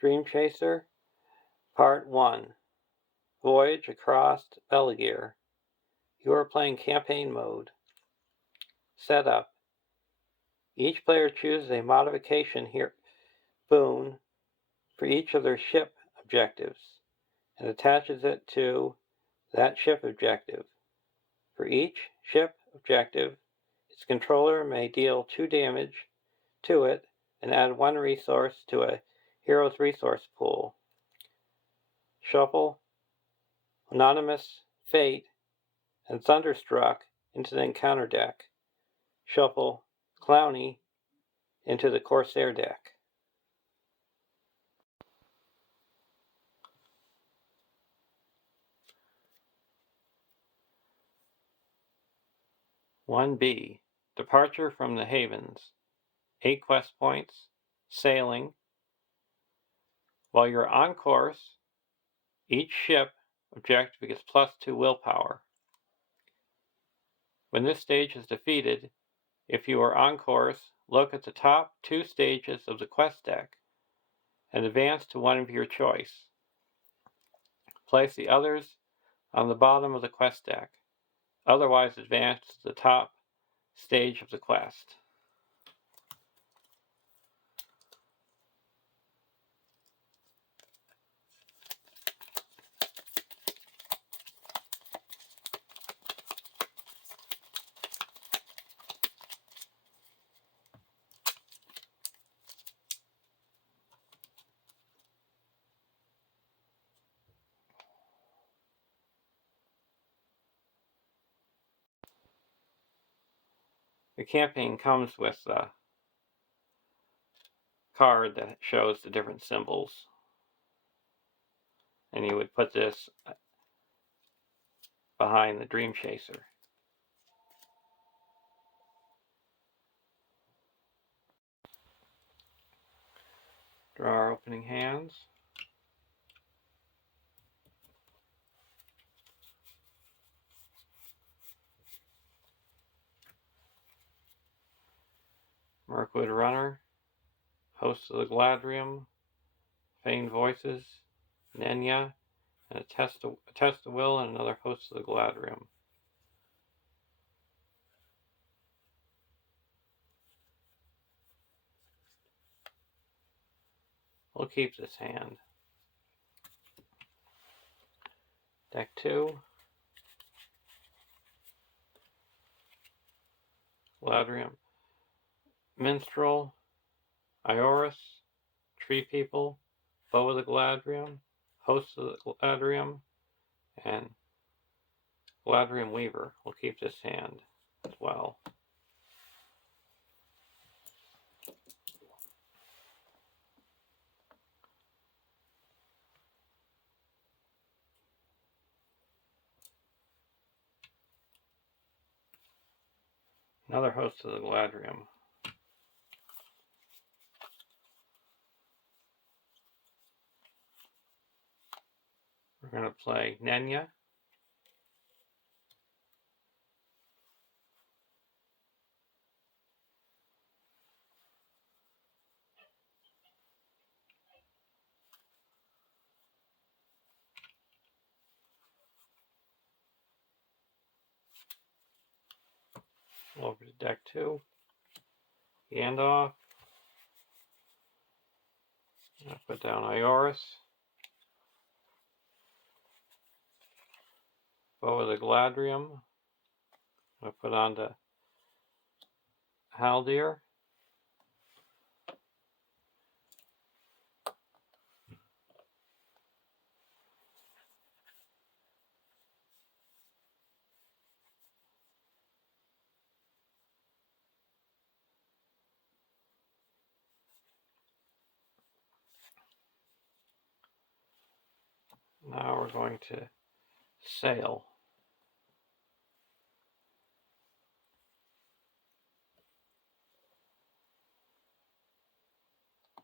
Dream Chaser, Part 1. Voyage across Bellegaer. You are playing campaign mode. Setup. Each player chooses a modification boon for each of their ship objectives and attaches it to that ship objective. For each ship objective, its controller may deal 2 damage to it and add 1 resource to a hero's resource pool. Shuffle Anonymous, Fate, and Thunderstruck into the encounter deck. Shuffle Clowny into the Corsair deck. (1B) Departure from the Havens. 8 quest points. Sailing. While you're on course, each ship objective gets +2 willpower. When this stage is defeated, if you are on course, look at the top 2 stages of the quest deck and advance to one of your choice. Place the others on the bottom of the quest deck. Otherwise, advance to the top stage of the quest. The campaign comes with a card that shows the different symbols. And you would put this behind the Dream Chaser. Draw our opening hands. Mirkwood Runner, Host of the Gladrium, Feigned Voices, Nenya, and a Test of Will, and another Host of the Gladrium. We'll keep this hand. Deck 2. Gladrium. Minstrel, Ioris, Tree People, Bow of the Gladrium, Host of the Gladrium, and Gladrium Weaver. We'll keep this hand as well. Another Host of the Gladrium. We're going to play Nenya. Over to deck 2. Gandalf. I'll put down Ioris. Bow of the Gladrium. I'll put on to Haldir. Now we're going to sail.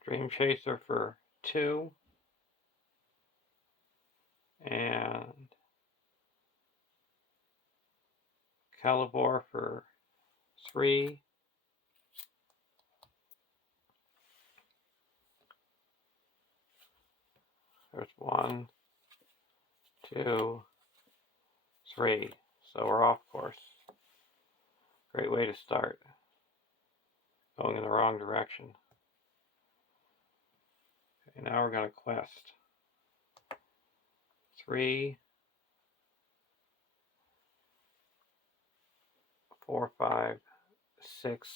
Dream Chaser for 2. And Calibor for 3. There's 1, 2, 3. So we're off course. Great way to start. Going in the wrong direction. Okay, now we're going to quest. 3, 4, 5, 6.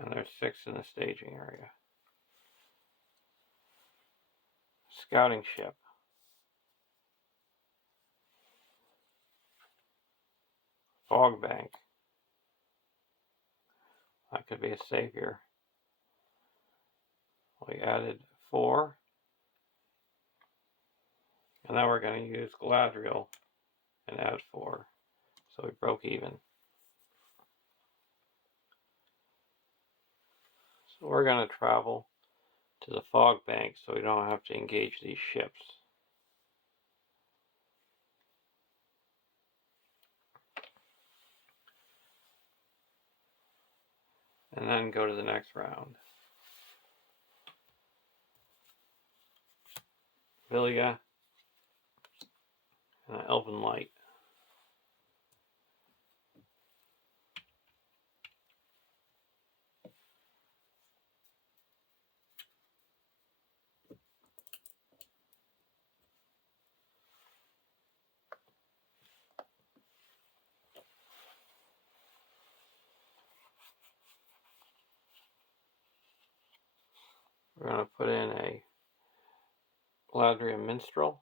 And there's 6 in the staging area. Scouting ship. Fog bank. That could be a savior. We added 4. And now we're going to use Galadriel and add 4. So we broke even. So we're going to travel to the fog bank so we don't have to engage these ships. And then go to the next round. Bellegaer and Elven Light. We're going to put in a Galadriel Minstrel.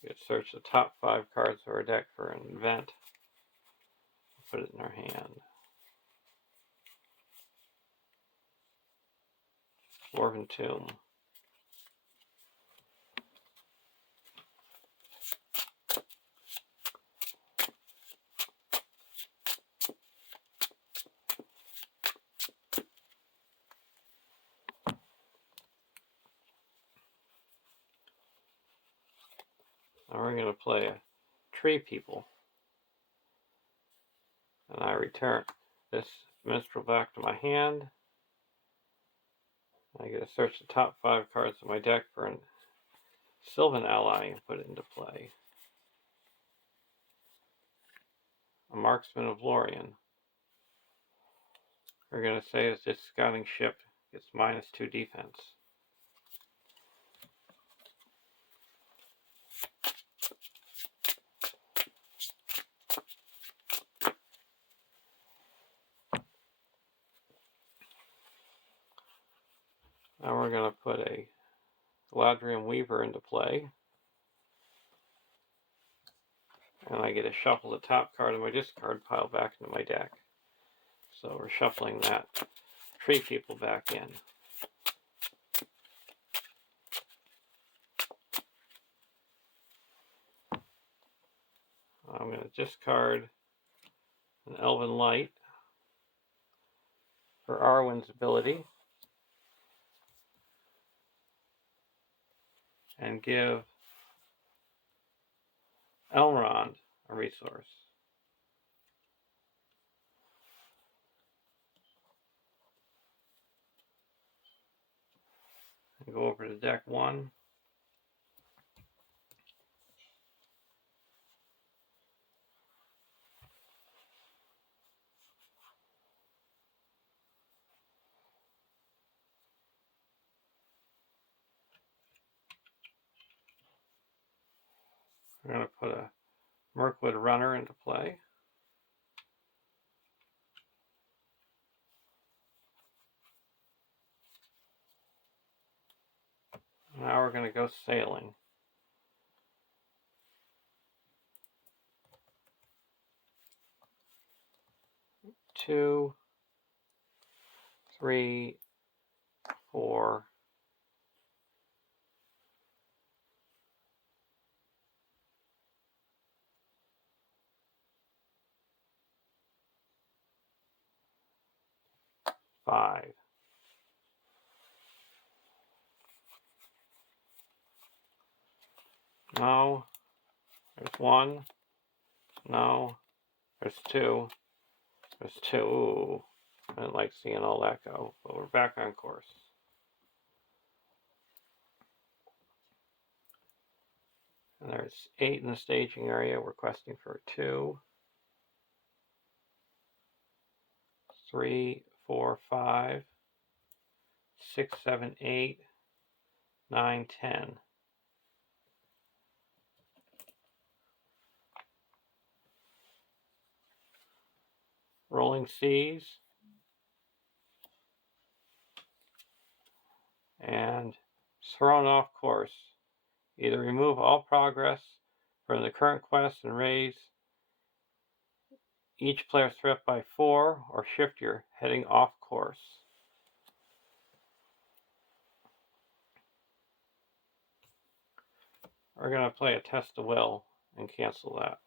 We could search the top 5 cards of our deck for an event. Put it in our hand. Dwarven Tomb. Now we're going to play a Tree People. And I return this minstrel back to my hand. I get to search the top 5 cards of my deck for a Sylvan ally and put it into play. A Marksman of Lorien. We're going to say that this scouting ship gets -2 defense. Now we're going to put a Galadriel Weaver into play. And I get to shuffle the top card of my discard pile back into my deck. So we're shuffling that Tree People back in. I'm going to discard an Elven Light for Arwen's ability. And give Elrond a resource. And go over to deck 1. We're going to put a Mirkwood Runner into play. Now we're going to go sailing. Two, 3, 4, 5. No. There's 1. No. There's two. There's two. Ooh, I didn't like seeing all that go, but we're back on course. And there's 8 in the staging area. We're questing for 2, 3, 4, 5, 6, 7, 8, 9, 10. Rolling C's. And thrown off course. Either remove all progress from the current quest and raise each player's threat by 4, or shift your heading off course. We're going to play a test of will and cancel that.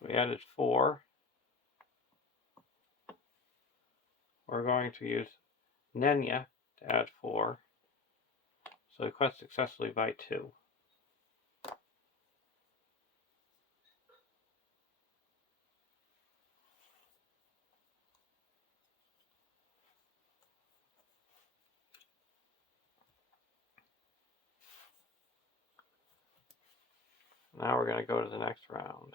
So we added 4. We're going to use Nenya to add 4. So we quest successfully by 2. Now we're going to go to the next round.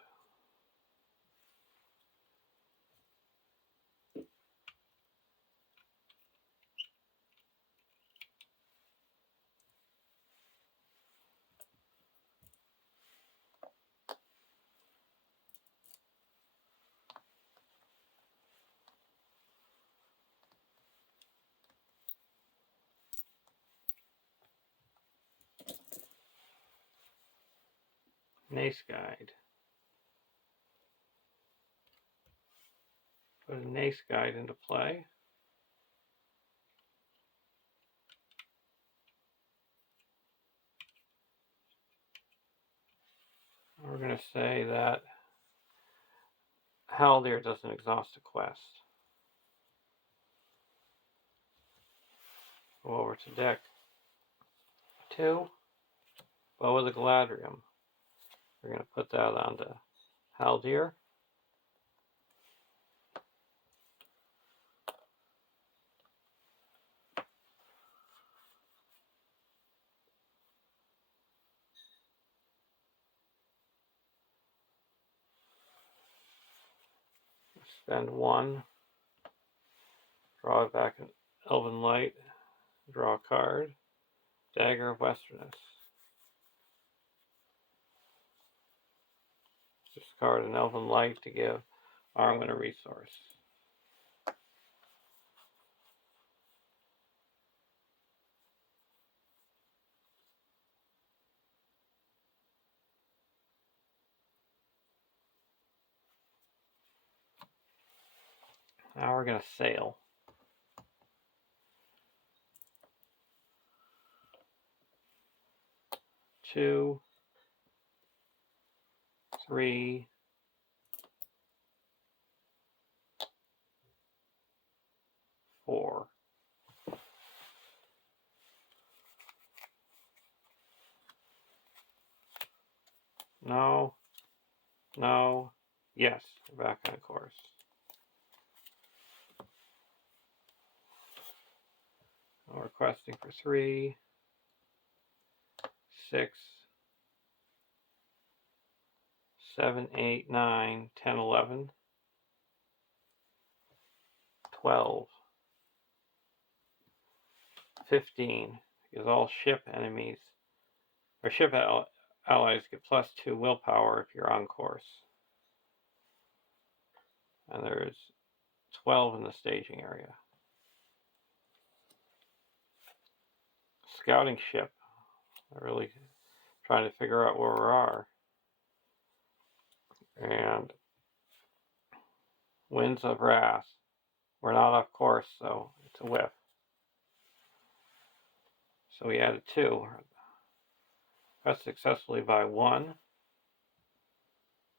Nace Guide. Put a Nace Guide into play. We're going to say that Haldir doesn't exhaust a quest. Go over to deck 2. Bow of the Galadrium. We're going to put that onto Haldir. Spend 1. Draw it back in Elven Light. Draw a card. Dagger of Westerness. Discard an Elven Light to give Arwen a resource. Now we're going to sail. 2, 3, 4. No. No. Yes. We're back on course. We're questing for 3, 6, 7, 8, 9, 10, 11, 12, 15. Because all ship enemies, or ship allies get +2 willpower if you're on course. And there's 12 in the staging area. Scouting ship. I'm really trying to figure out where we are. And Winds of Wrath. We're not off course, so it's a whiff. So we added 2. Quest successfully by 1.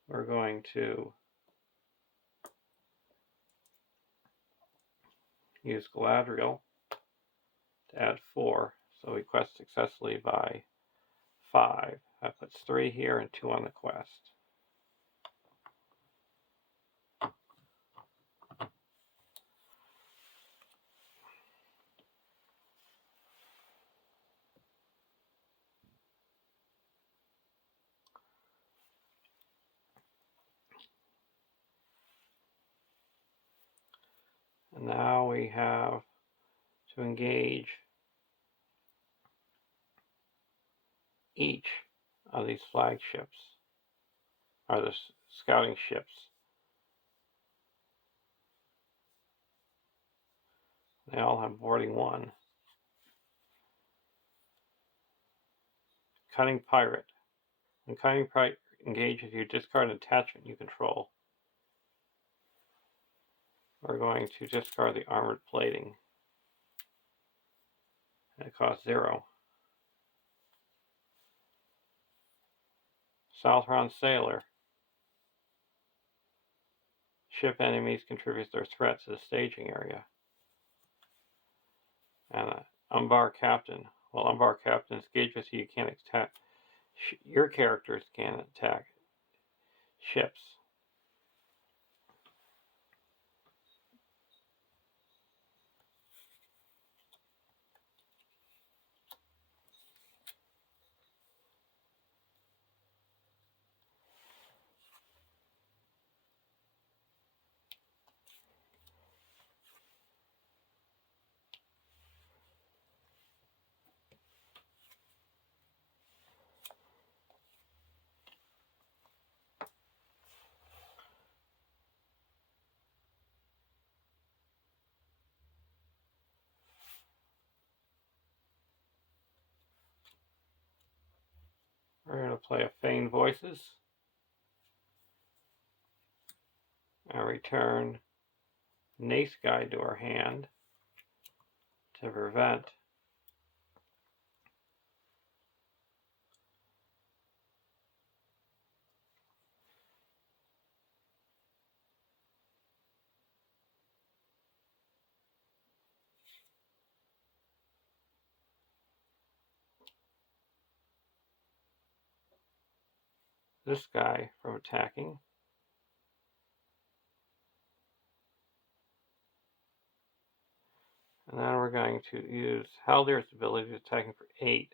We're going to use Galadriel to add 4. So we quest successfully by 5. That puts 3 here and 2 on the quest. And now we have to engage each of these flagships, or the scouting ships. They all have boarding 1. Cunning Pirate. When Cunning Pirate engages you, discard an attachment you control. We're going to discard the armored plating. And it costs 0. Southbound Sailor. Ship enemies contributes their threat to the staging area. And Umbar Captain. Well, Umbar Captain is engaged with you, you can't attack. Your characters can't attack ships. We're going to play a Feign Voices and return Nace Guide to our hand to prevent this guy from attacking. And then we're going to use Haldir's ability to attacking for 8.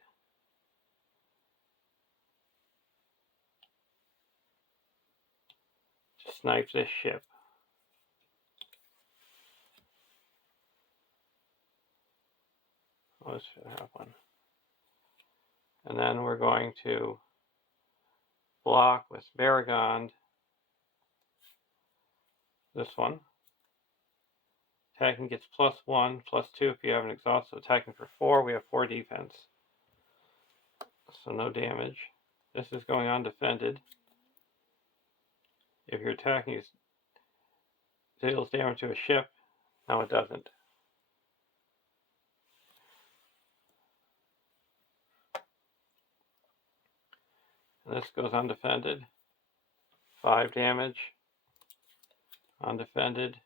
To snipe this ship. Oh, this should have one. And then we're going to block with Bellegaer. This one. Attacking gets +1, +2 if you have an exhaust. So attacking for 4, we have 4 defense. So no damage. This is going undefended. If you're attacking, it deals damage to a ship. No, it doesn't. And this goes undefended. 5 damage. Undefended.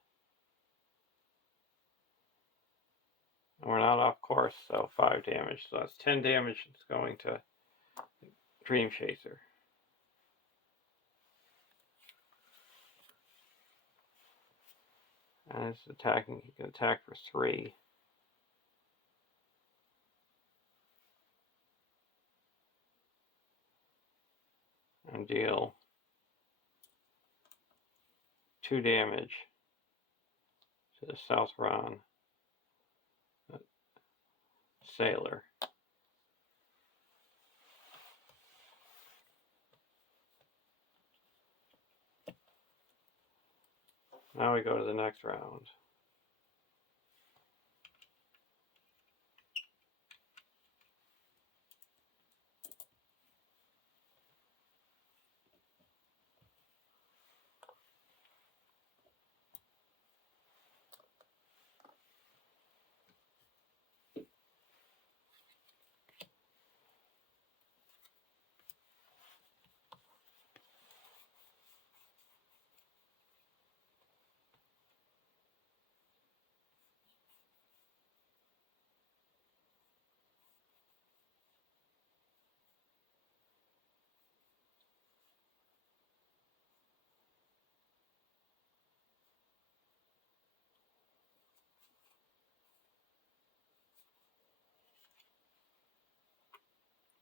And we're not off course, so 5 damage. So that's 10 damage. It's going to Dream Chaser. And it's attacking. He can attack for 3. And deal 2 damage to the Southbound Sailor. Now we go to the next round.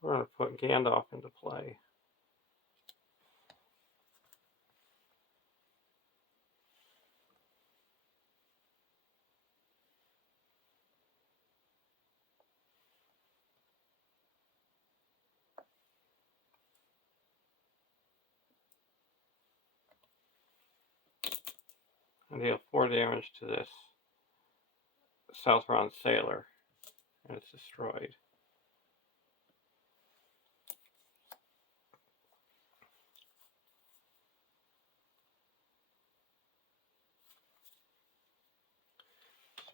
we're going to put Gandalf into play. And deal 4 damage to this Southron Sailor, and it's destroyed.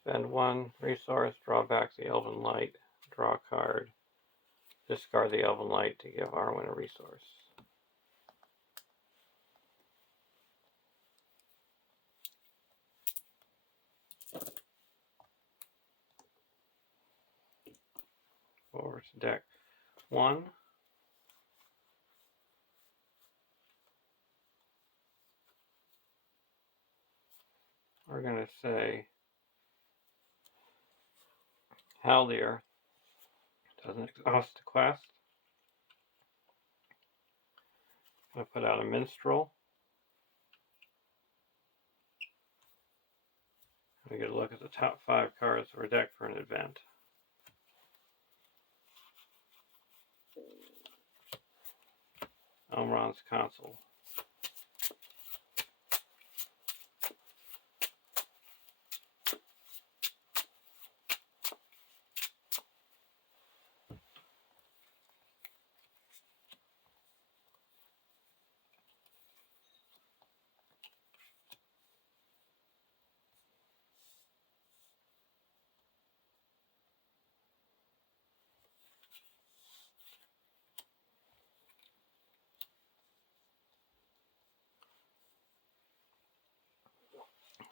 Spend 1 resource, draw back the Elven Light, draw a card, discard the Elven Light to give Arwen a resource. Over to deck 1. We're going to say Haldir doesn't exhaust the quest. I'm going to put out a Minstrel. We get a look at the top 5 cards of our deck for an event. Elrond's Console.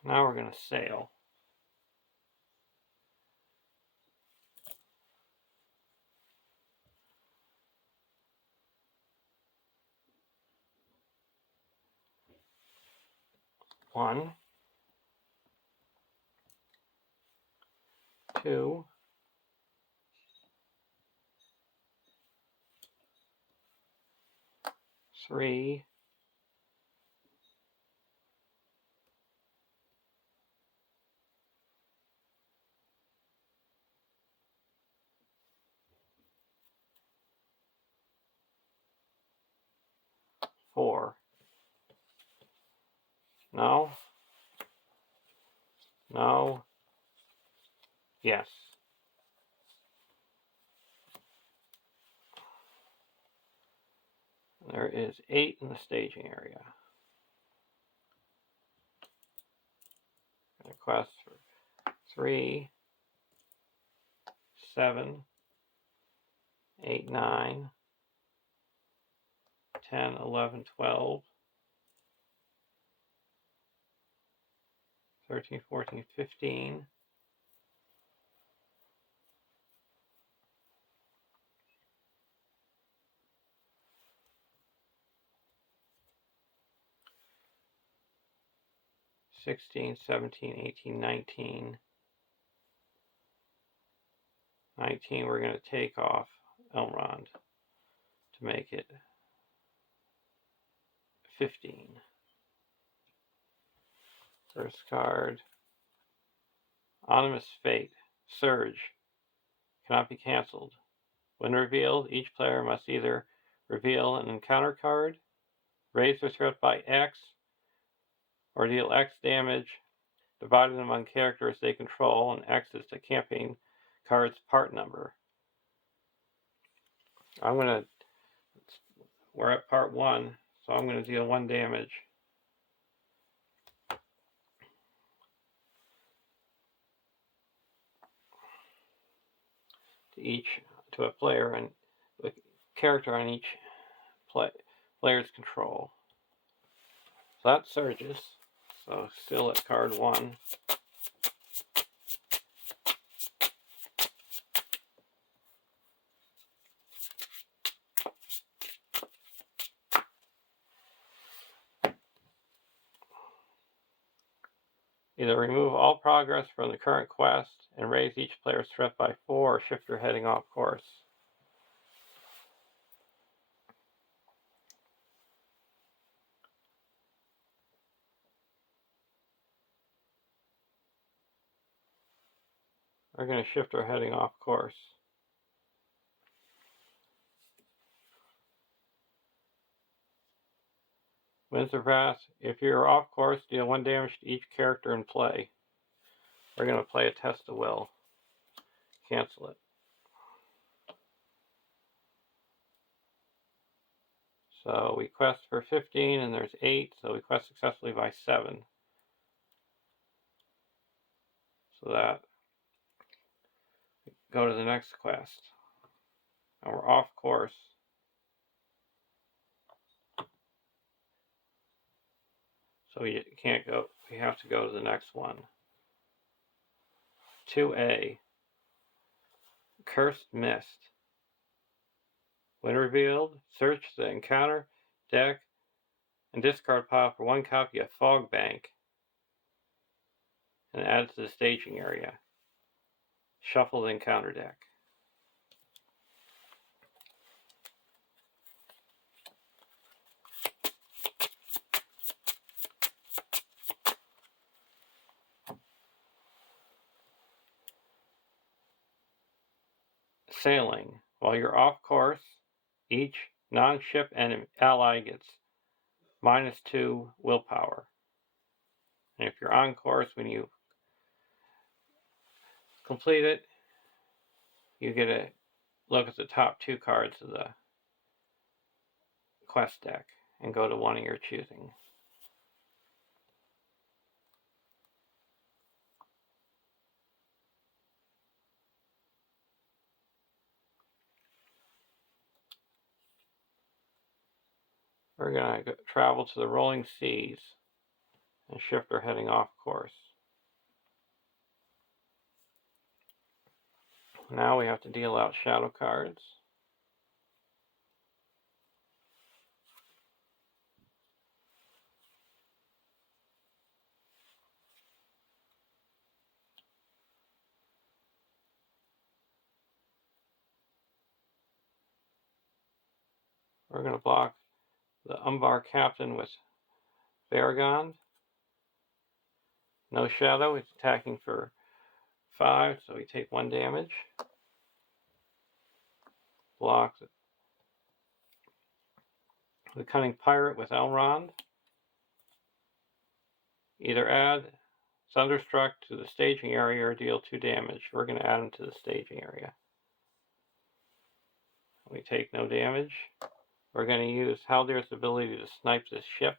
Now we're going to sail. One, 2, 3, 4. No. No. Yes. There is 8 in the staging area. Going to quest for 3, 7, 8, 9, 10, 11, 12, 13, 14, 15. 16, 17, 18, 19. 19 we're going to take off Elrond to make it 15. First card, Ominous Fate, Surge, cannot be cancelled. When revealed, each player must either reveal an encounter card, raise their threat by X, or deal X damage, divided among characters they control, and X is the campaign card's part number. We're at part 1, so I'm going to deal 1 damage. To a player and a character on each player's control. So that surges. So still at card 1. Either remove all progress from the current quest and raise each player's threat by 4 or shift your heading off course. We're going to shift our heading off course. Winds of Wrath. If you're off course, deal 1 damage to each character in play. We're going to play a Test of Will. Cancel it. So we quest for 15 and there's 8, so we quest successfully by 7. So that, go to the next quest. And we're off course. So we can't go, we have to go to the next one. 2A. Cursed Mist. When revealed, search the encounter deck and discard pile for 1 copy of Fog Bank and add it to the staging area. Shuffle the encounter deck. Sailing. While you're off course, each non-ship enemy ally gets -2 willpower. And if you're on course, when you complete it, you get a look at the top 2 cards of the quest deck and go to one of your choosing. We're going to travel to the rolling seas and shift our heading off course. Now we have to deal out shadow cards. We're going to block the Umbar Captain with Bellegaer. No shadow, it's attacking for 5, so we take 1 damage. Block the Cunning Pirate with Elrond. Either add Thunderstruck to the staging area or deal 2 damage. We're going to add him to the staging area. We take no damage. We're going to use Haldir's ability to snipe this ship.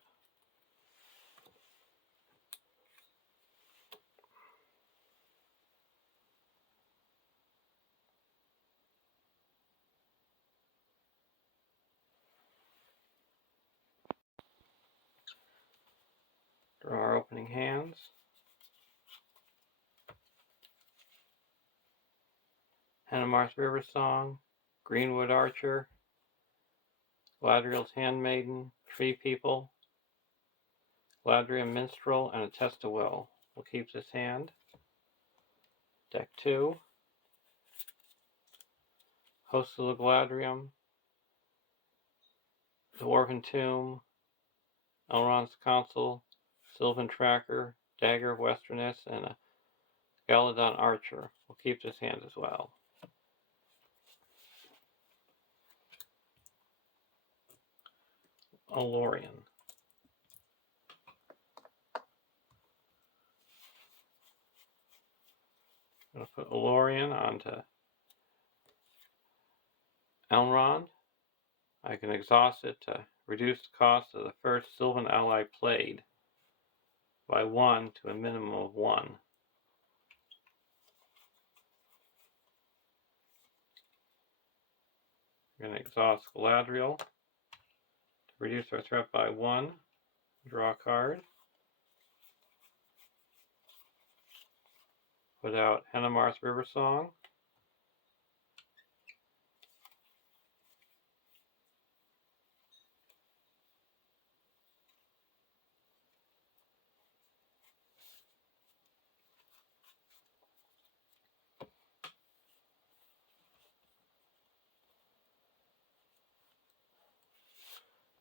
Draw our opening hands. Hanumar's River Song, Greenwood Archer, Gladriel's Handmaiden, Tree People, Gladriel Minstrel, and a Test of Will. We'll keep this hand. Deck 2. Host of the Gladrium, Dwarven Tomb, Elrond's Council, Sylvan Tracker, Dagger of Westerness, and a Galadon Archer. We'll keep this hand as well. Olorian. I'm going to put Olorian onto Elrond. I can exhaust it to reduce the cost of the first Sylvan ally played by 1 to a minimum of 1. We're going to exhaust Galadriel to reduce our threat by 1. Draw a card. Put out Hanumar's River Song.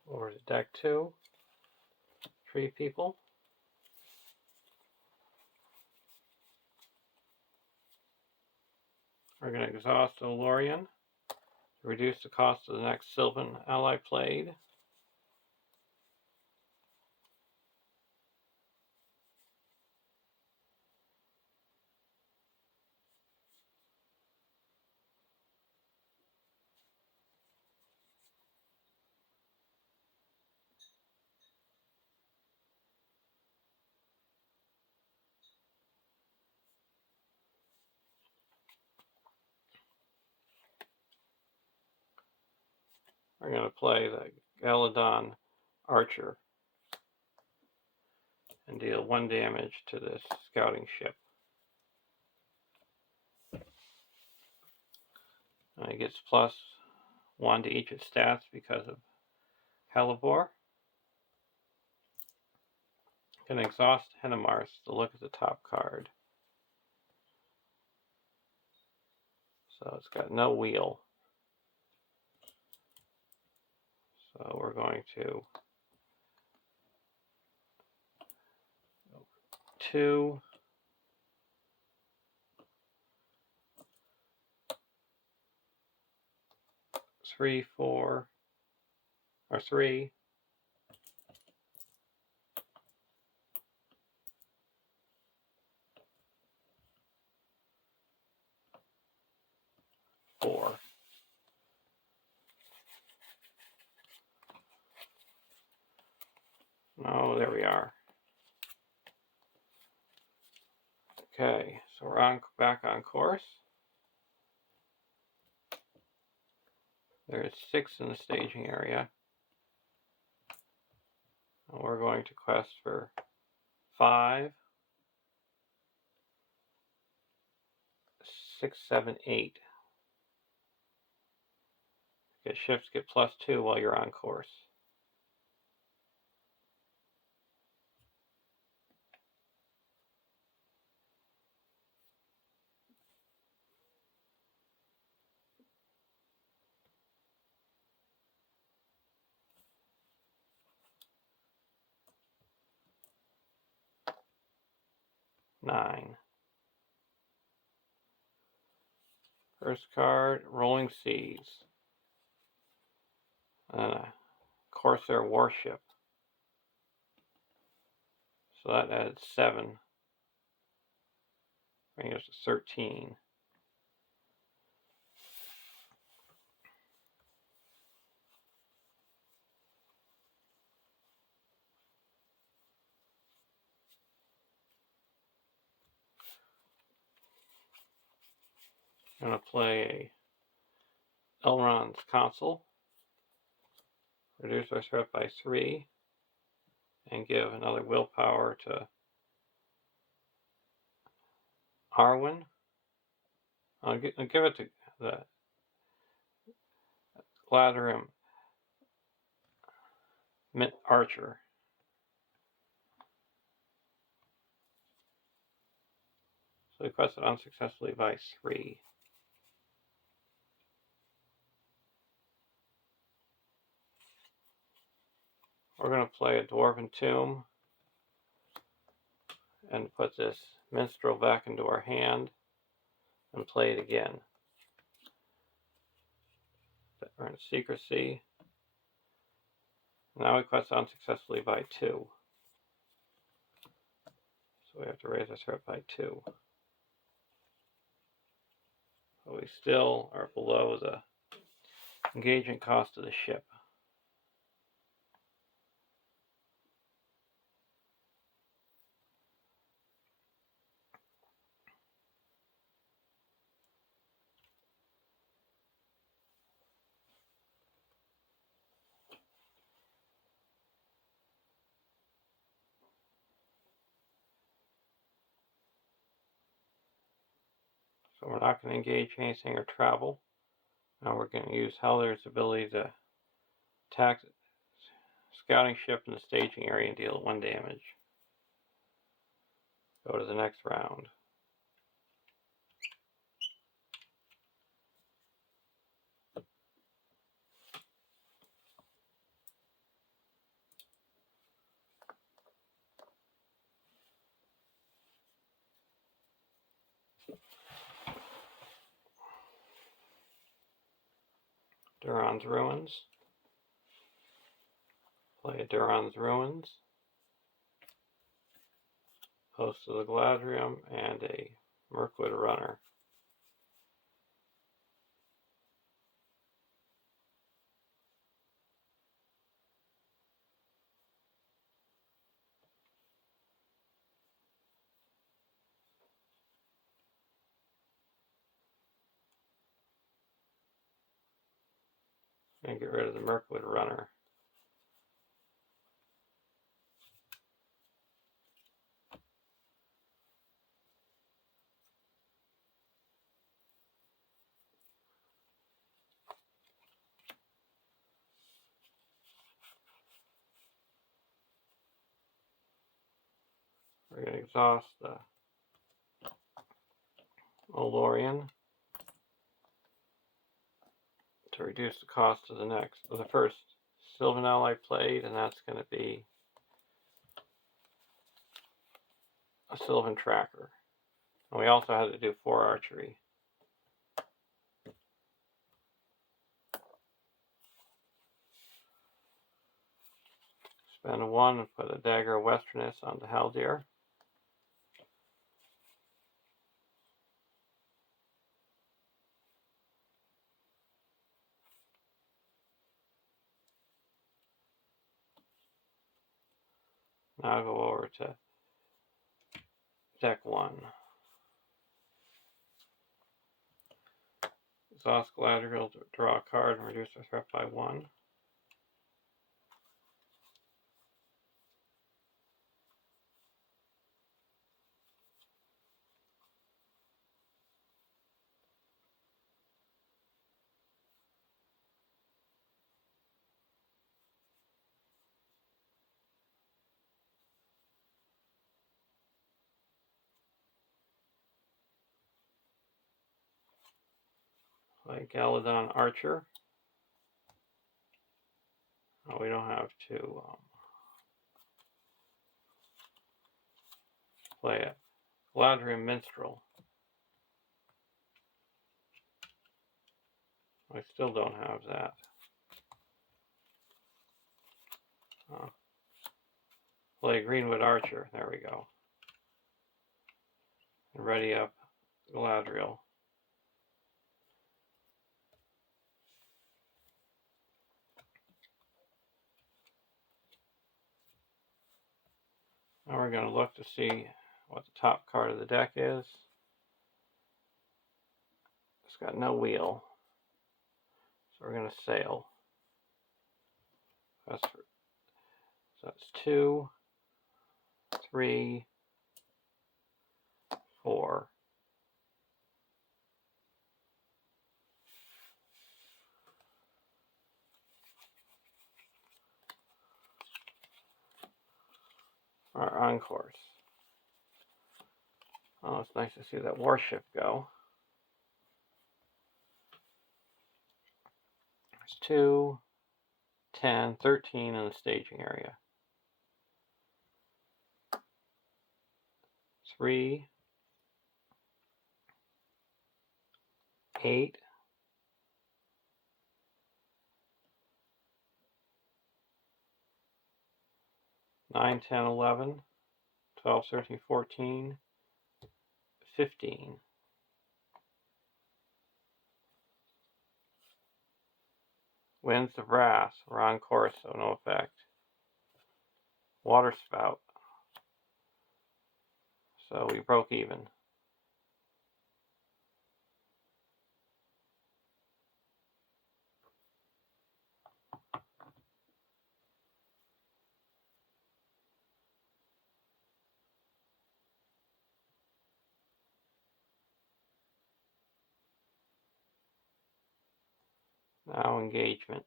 Over to deck 2. Tree People. We're going to exhaust Olorian to reduce the cost of the next Sylvan ally played. We're going to play the Galadon Archer and deal 1 damage to this scouting ship. And it gets +1 to each of its stats because of Halibor. Can exhaust Hennemars to look at the top card. So it's got no wheel. So we're going to 2, 3, 4, or 3, 4. Oh, there we are. Okay, so we're back on course. There's 6 in the staging area. And we're going to quest for 5, 6, 7, 8. Get ships get +2 while you're on course. Nine. First card, Rolling Seas. And a Corsair warship. So that adds 7. Bringing us to 13. I'm going to play a Elrond's Consul. Reduce our threat by 3. And give another willpower to Arwen. I'll give it to the Gladrim Archer. So we quested unsuccessfully by 3. We're going to play a Dwarven Tomb and put this Minstrel back into our hand and play it again. We're in Secrecy. Now we quest unsuccessfully by 2. So we have to raise our threat by 2. But we still are below the engagement cost of the ship. So we're not going to engage anything or travel. Now we're going to use Helder's ability to attack the scouting ship in the staging area and deal 1 damage. Go to the next round. Duron's Ruins. Play a Duron's Ruins. Host of the Galadriel and a Mirkwood Runner. And get rid of the Mirkwood Runner. We're going to exhaust the Olorian to reduce the cost of the first Sylvan I played, and that's going to be a Sylvan Tracker. And we also had to do 4 archery. Spend a 1 and put a Dagger of Westerness onto Haldir. Now I'll go over to deck 1. Exhaust Galadriel to draw a card and reduce the threat by 1. Play Galadon Archer. Oh, we don't have to play it. Galadriel Minstrel. I still don't have that. Play Greenwood Archer. There we go. And ready up Galadriel. Now we're going to look to see what the top card of the deck is. It's got no wheel. So we're going to sail. So that's 2, 3, 4. Our Encores. Oh, it's nice to see that warship go. There's 2, 10, 13 in the staging area. 3, 8, 9, 10, 11, 12, 13, 14, 15. Winds of Wrath. We're on course, so no effect. Water Spout. So we broke even. Now engagement.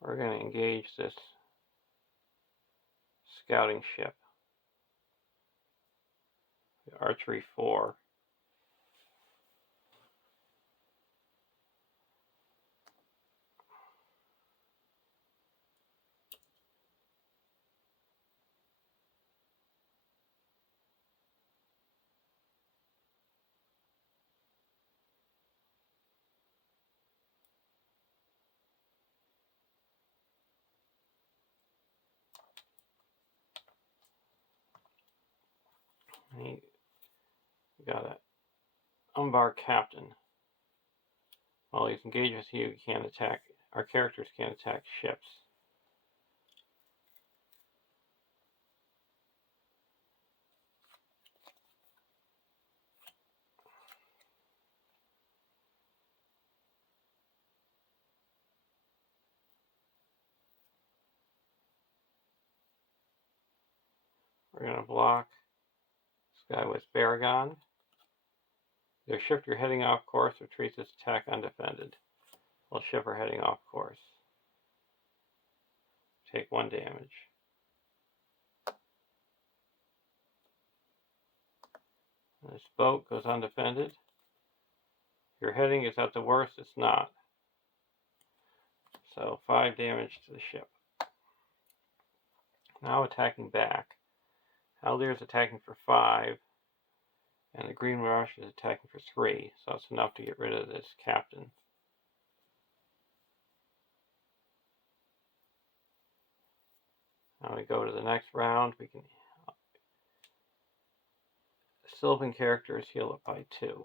We're going to engage this scouting ship. Archery 4. We got an unbar captain. While he's engaged with you, he can't attack. Our characters can't attack ships. We're going to block this guy with Bellegaer. Their ship you're heading off course retreats its attack undefended. While ship are heading off course. Take 1 damage. This boat goes undefended. Your heading is at the worst, it's not. So 5 damage to the ship. Now attacking back. LOTR is attacking for 5, and the Green Rush is attacking for 3, so it's enough to get rid of this captain. Now we go to the next round. We can Sylvan characters heal it by 2.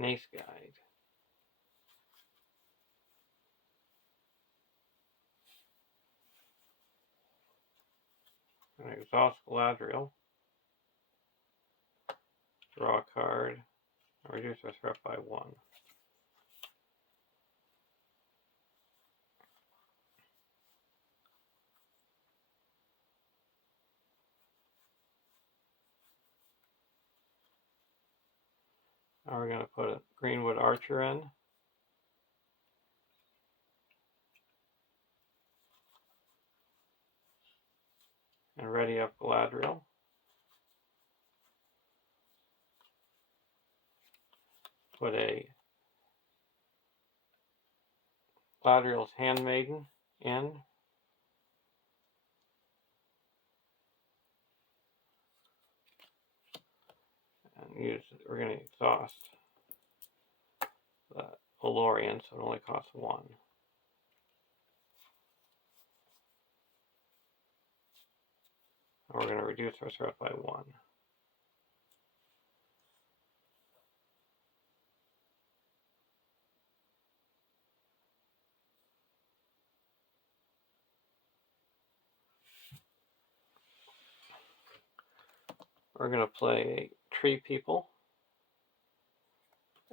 Nace Guide. An exhaust Galadriel. Draw a card. And reduce our threat by 1. Now we're going to put a Greenwood Archer in. And ready up Galadriel. Put a Galadriel's Handmaiden in. And we're going to exhaust the Valorian, so it only costs 1. And we're going to reduce our threat by 1. We're going to play Tree People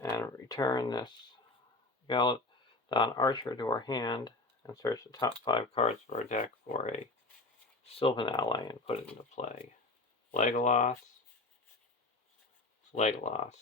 and return this Galadon Archer to our hand and search the top 5 cards of our deck for a Sylvan ally and put it into play. Legolas. Legolas.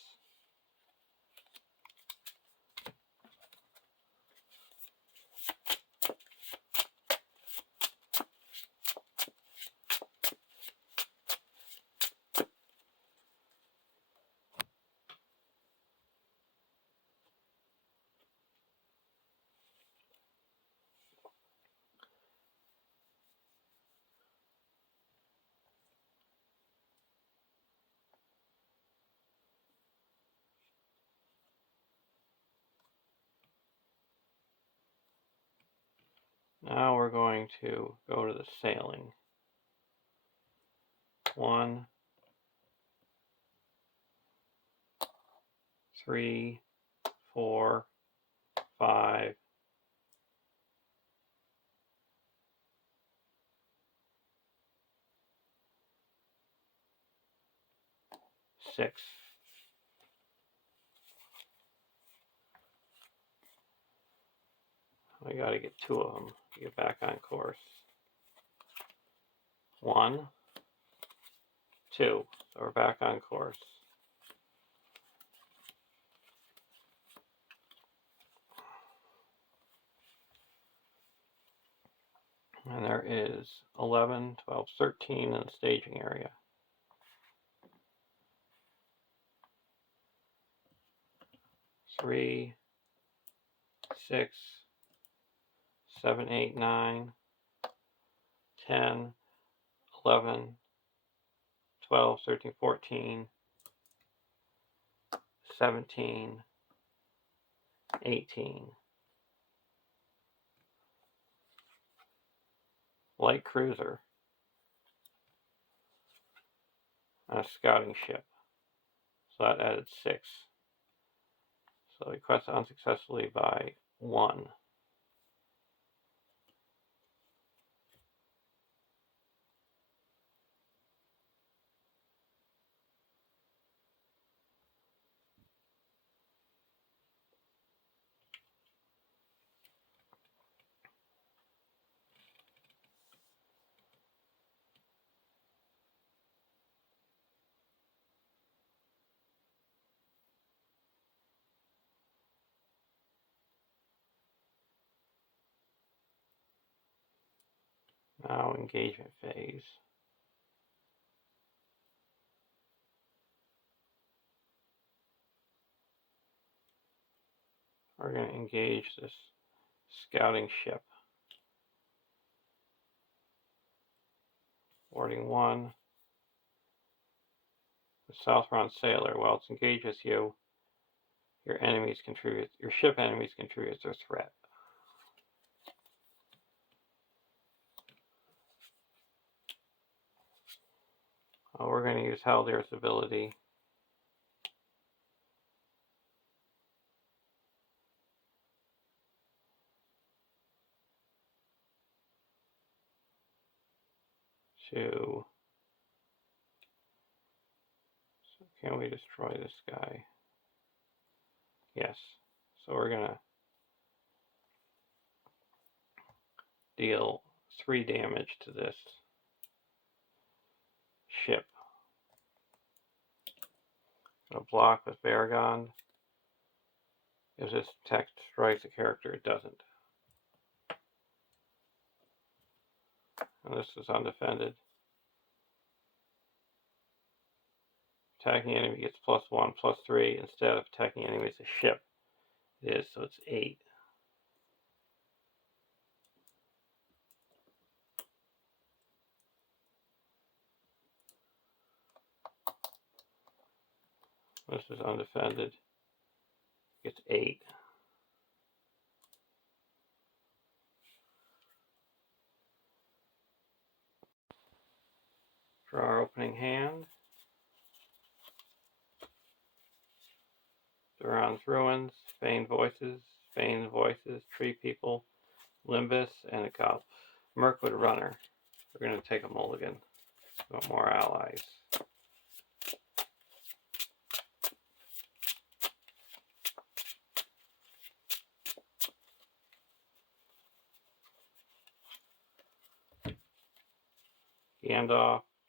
Now we're going to go to the sailing. 1, 3, 4, 5, 6. We got to get 2 of them to get back on course. 1, 2. So we're back on course. And there is 11, 12, 13 in the staging area. 3, 6, 7, 8, 9, 10, 11, 12, 13, 14, 17, 18. Light cruiser. And a scouting ship. So that added 6. So he quests unsuccessfully by 1. Now engagement phase. We're going to engage this scouting ship. Boarding 1. The Southron sailor. While it's engaged with you, your ship enemies contribute their threat. We're going to use Haldir's ability to... So can we destroy this guy? Yes. So we're going to deal 3 damage to this ship. A block with Bellegaer. If this text strikes a character, it doesn't. And this is undefended. Attacking enemy gets +1, +3. Instead of attacking enemy as a ship, it is, so it's 8. This is undefended. Gets 8. Draw our opening hand. Duran's Ruins, Feigned Voices, Tree People, Limbus, and a Mirkwood Runner. We're going to take a mulligan. We want more allies.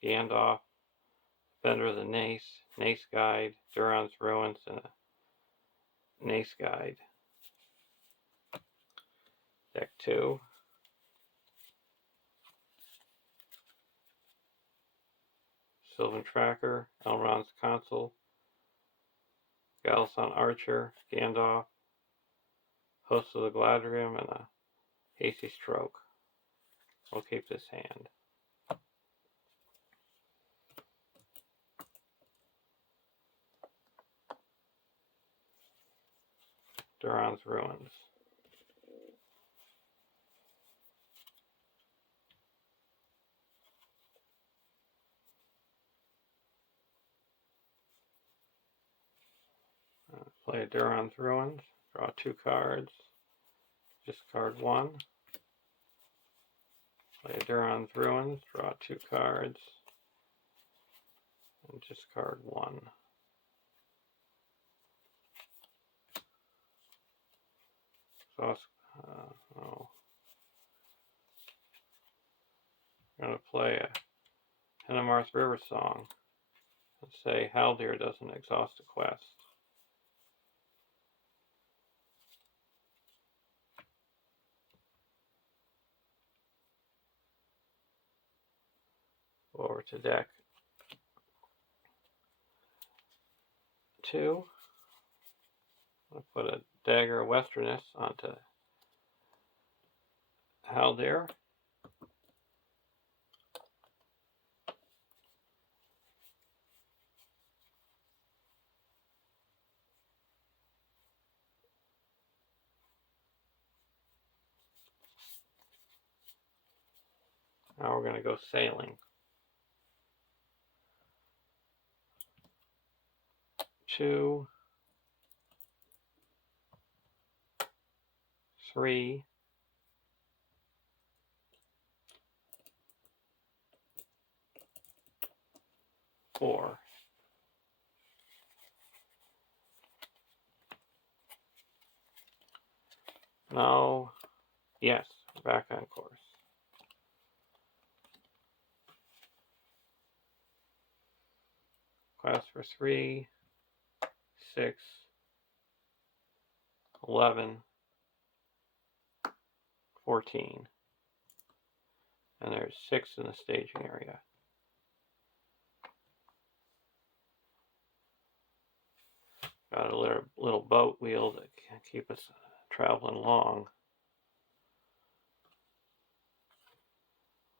Gandalf, Defender of the Nace Guide, Duran's Ruins, and a Nace Guide. Deck 2. Sylvan Tracker, Elrond's Consul, Galson Archer, Gandalf, Host of the Galadriel, and a Hasty Stroke. We'll keep this hand. Duran's Ruins. Play Duran's Ruins. Draw 2 cards. Discard 1. Play Duran's Ruins. Draw 2 cards. And discard 1. So I'm going to play a Hennemarth River Song and say Haldir doesn't exhaust a quest. Go over to deck 2. I'll put a Dagger of Westerness onto Haldir. Now we're going to go sailing. 2, 3, 4. Now, yes, we're back on course. Quest for 3, 6, 11, 14. And there's 6 in the staging area. Got a little boat wheel to keep us traveling along.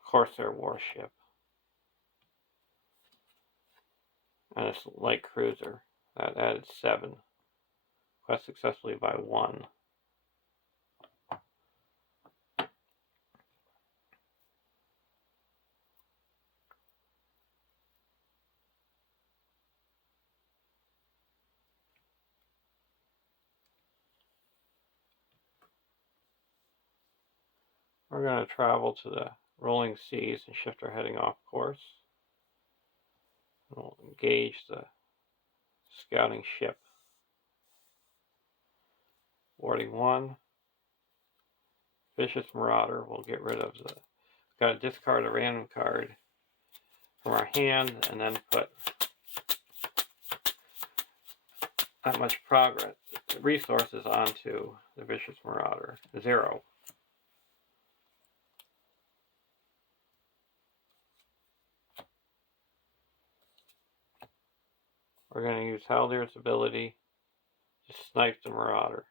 Corsair warship. And it's light cruiser. That added 7. Quest successfully by 1. We're going to travel to the rolling seas and shift our heading off course. We'll engage the scouting ship. Boarding 1. Vicious Marauder. We'll get rid of the... Got to discard a random card from our hand and then put that much progress resources onto the Vicious Marauder. 0. We're going to use Haldir's ability to snipe the Marauder.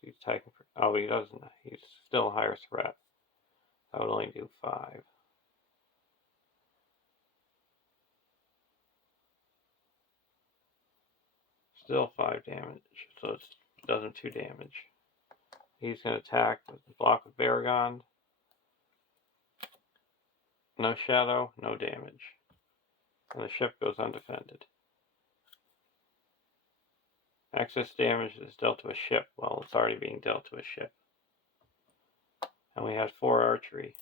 He's taking... Oh, he doesn't. He's still a higher threat. That would only do 5. Still 5 damage, so it does him 2 damage. He's going to attack with the block of Bellegaer. No shadow, no damage. And the ship goes undefended. Excess damage is dealt to a ship. Well, it's already being dealt to a ship. And we had 4 archery.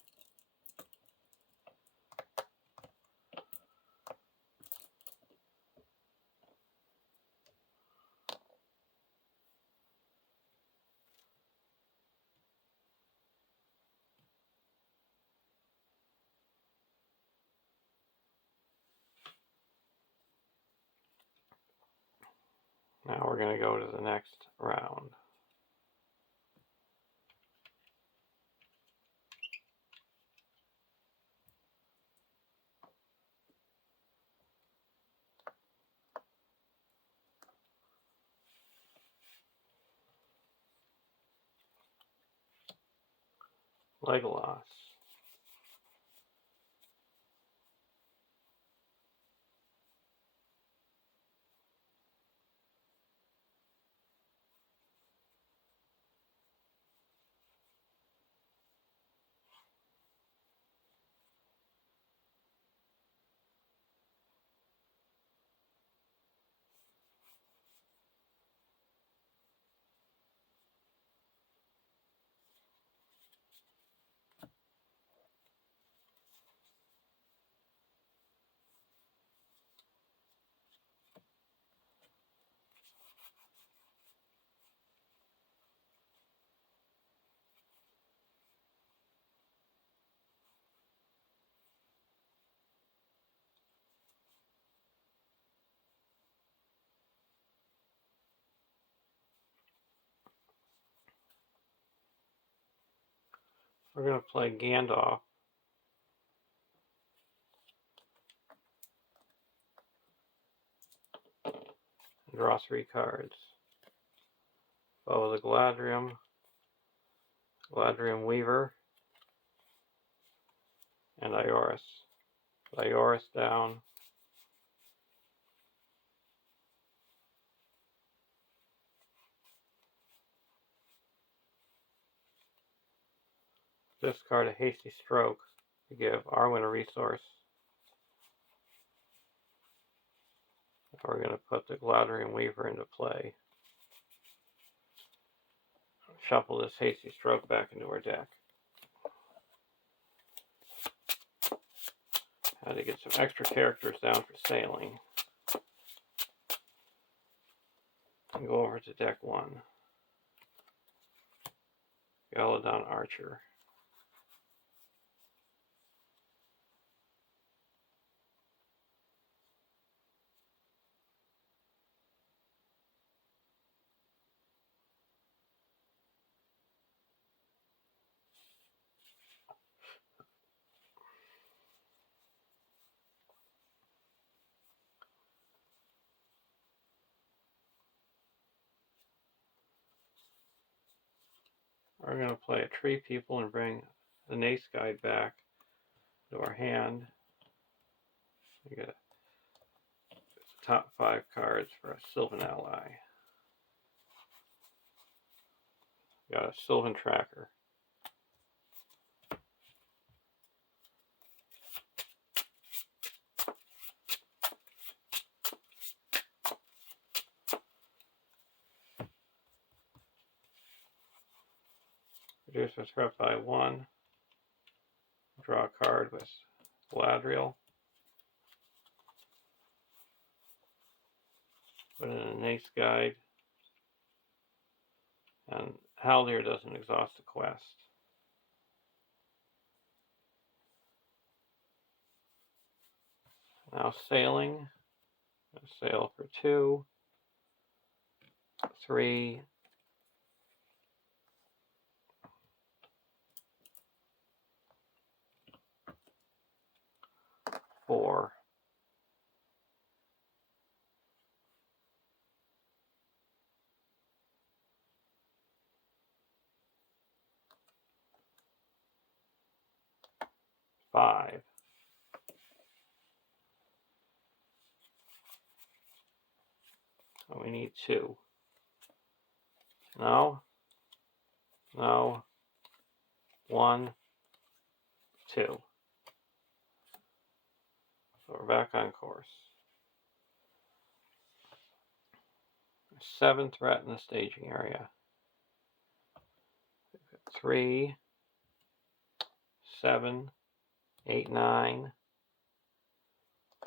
Now we're going to go to the next round. Legolas. We're going to play Gandalf. Draw 3 cards. Follow the Galadriel Weaver, and Ioris. Ioris down. Discard a Hasty Stroke to give Arwen a resource. We're going to put the Galadriel Weaver into play. Shuffle this Hasty Stroke back into our deck. Had to get some extra characters down for sailing. And go over to deck 1. Galadon Archer. We're going to play a Tree People and bring the Nace Guide back to our hand. We get top 5 cards for a Sylvan ally. We got a Sylvan Tracker. Reduce our threat by 1. Draw a card with Galadriel. Put in a Nace Guide. And Haldir doesn't exhaust the quest. Now sailing. Sail for 2, 3, 4. Five. And we need 2. No. 1, 2. So we're back on course. 7 threat in the staging area. 3, 7, 8, 9,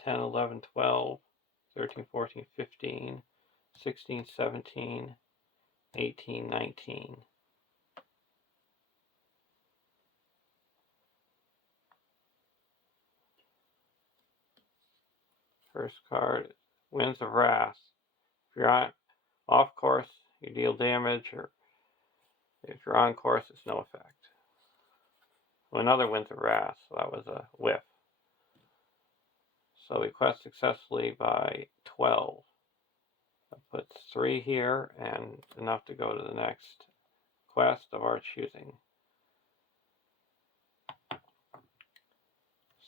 10, 11, 12, 13, 14, 15, 16, 17, 18, 19. First card, Winds of Wrath. If you're off course, you deal damage, or if you're on course, it's no effect. Well, another Winds of Wrath, so that was a whiff. So we quest successfully by 12. That puts 3 here and enough to go to the next quest of our choosing.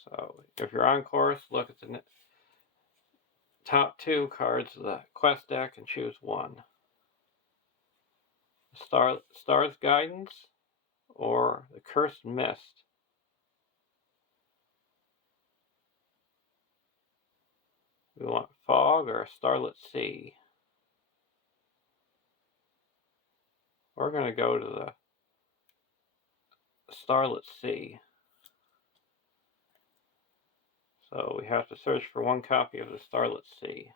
So if you're on course, look at the top 2 cards of the quest deck and choose 1. Star's Guidance or the Cursed Mist. We want Fog or a Starlit Sea. We're going to go to the Starlit Sea. So we have to search for 1 copy of the Starlit Sea.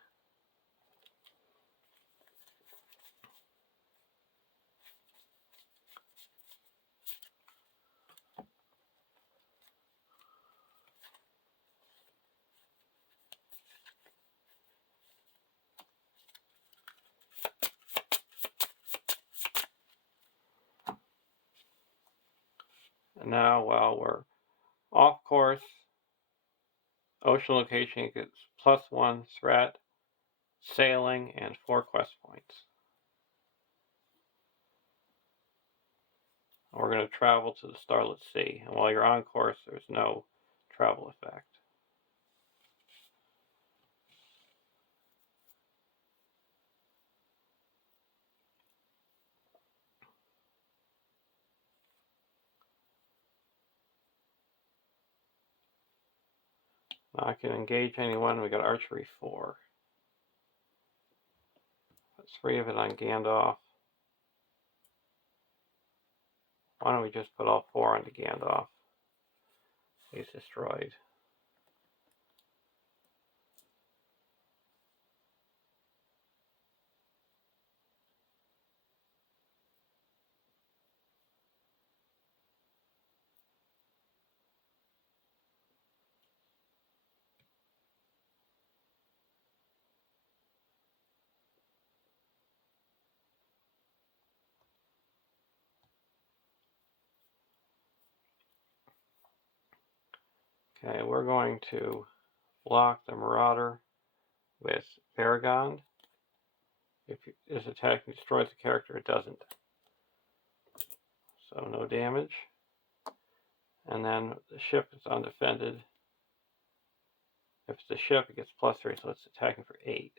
And now, while we're off course, ocean location gets +1 threat, sailing, and 4 quest points. We're going to travel to the Starlit Sea, and while you're on course, there's no travel effect. Now I can engage anyone. We got archery 4. That's 3 of it on Gandalf. Why don't we just put all 4 onto Gandalf? He's destroyed. Okay, we're going to block the Marauder with Bellegaer. If his attack destroys the character, it doesn't. So no damage. And then the ship is undefended. If it's a ship, it gets +3, so it's attacking for 8.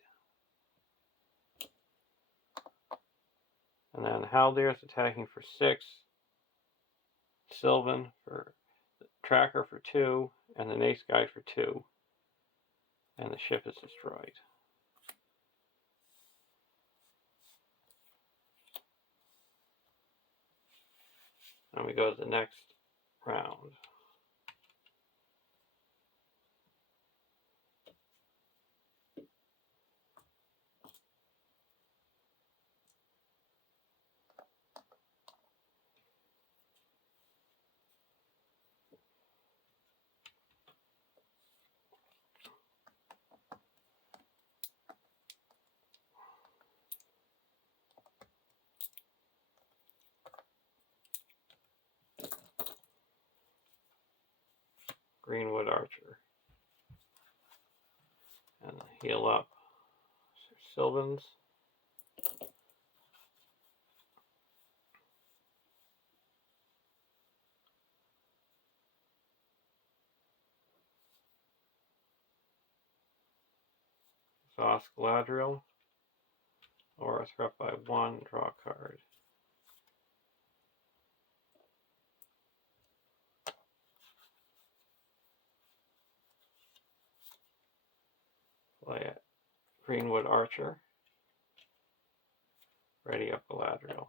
And then Haldir is attacking for 6. Sylvan for Tracker for 2, and the Nace Guy for 2. And the ship is destroyed. And we go to the next round. Greenwood Archer. And heal up. Sylvans. Exhaust Galadriel. Or a threat by 1, draw a card. Play it. Greenwood Archer. Ready up Galadriel.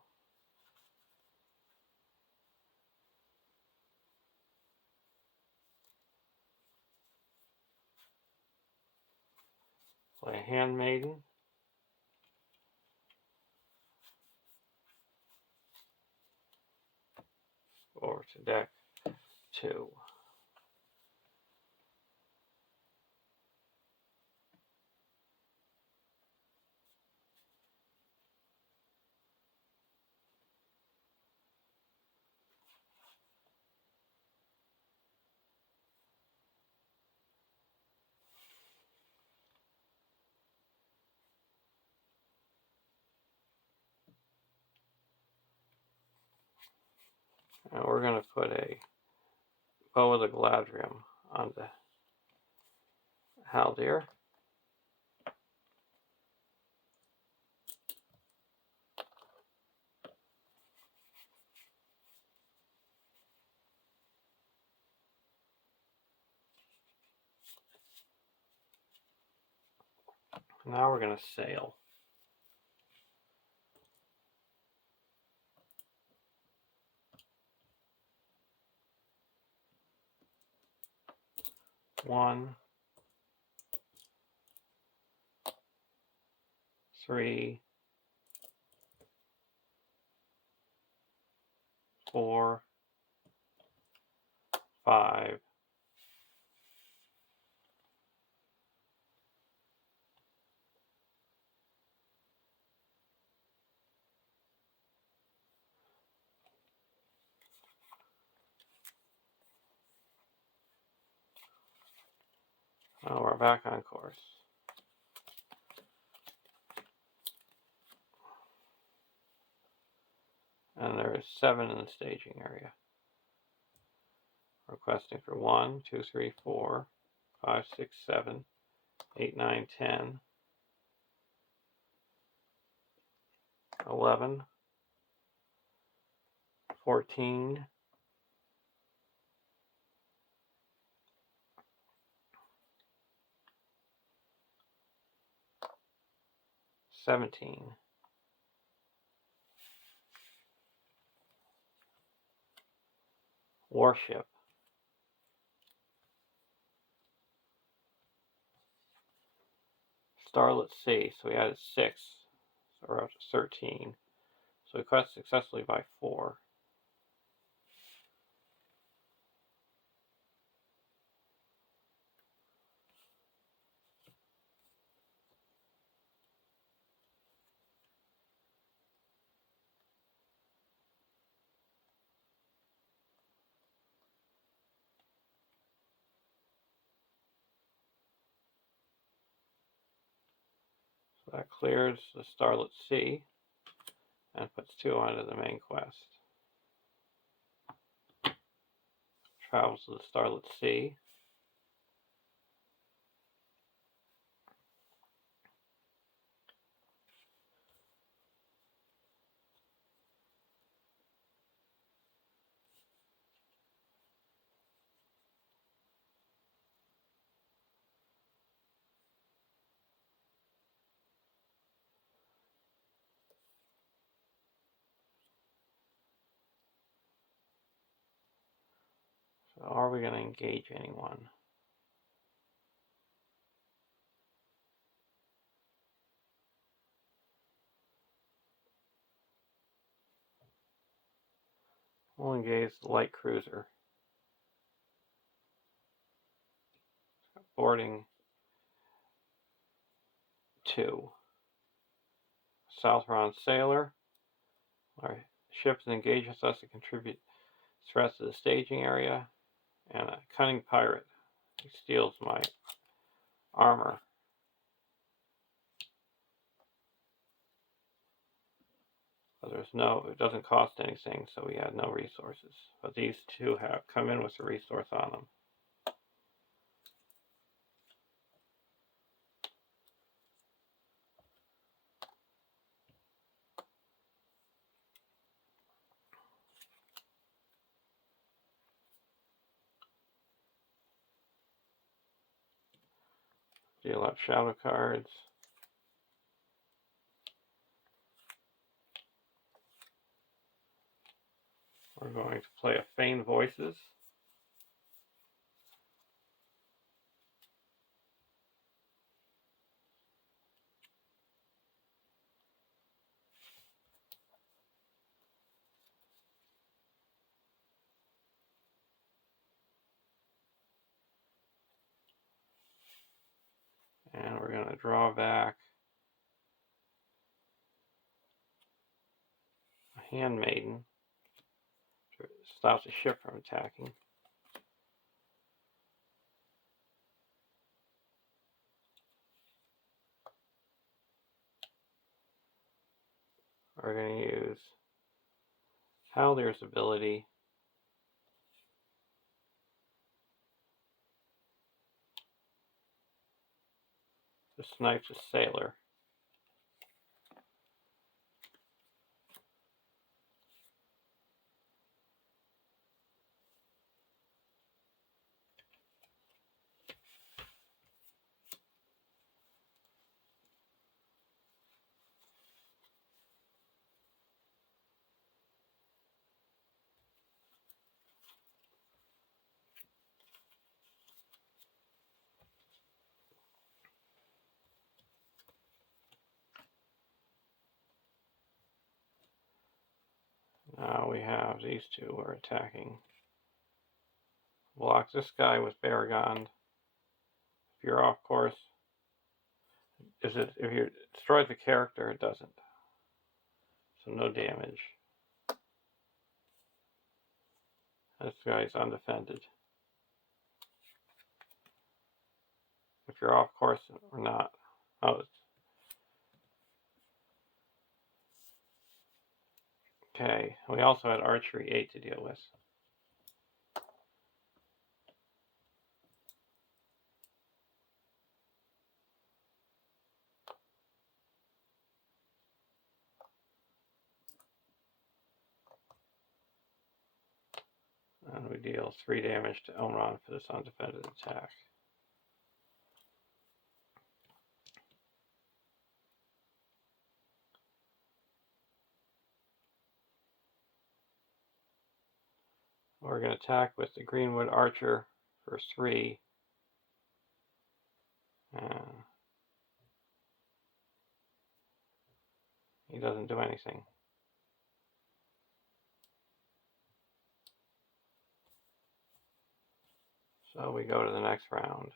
Play Handmaiden. Over to deck 2. And we're going to put a Bow of the Galadriel on the Haldir. Now we're going to sail. One, 3, 4, 5, 6. We're back on course. There's 7 in the staging area. Requesting for 1, 2, 3, 4, 5, 6, 7, 8, 9, 10, 11, 14, 17, warship, Starlet C, so we added 6, so we're up to 13. So we quest successfully by 4. So that clears the Starlet C and puts 2 onto the main quest. Travels to the Starlet C. So are we going to engage anyone? We'll engage the light cruiser. Boarding 2. Southbound sailor. Our ship engages us to contribute threats to the staging area. And a cunning pirate. He steals my armor. But it doesn't cost anything, so we had no resources. But these 2 have come in with a resource on them. Deal out shadow cards. We're going to play a Feign Voices. And we're going to draw back a Handmaiden to stop the ship from attacking. We're going to use Haldier's ability to snipe the sailor. Now we have these 2 are attacking. Block this guy with Bellegaer. If you're off course, if you destroy the character, it doesn't. So no damage. This guy's undefended. If you're off course or not. Oh, Okay, we also had archery 8 to deal with. And we deal 3 damage to Elrond for this undefended attack. We're going to attack with the Greenwood Archer for 3. He doesn't do anything. So we go to the next round.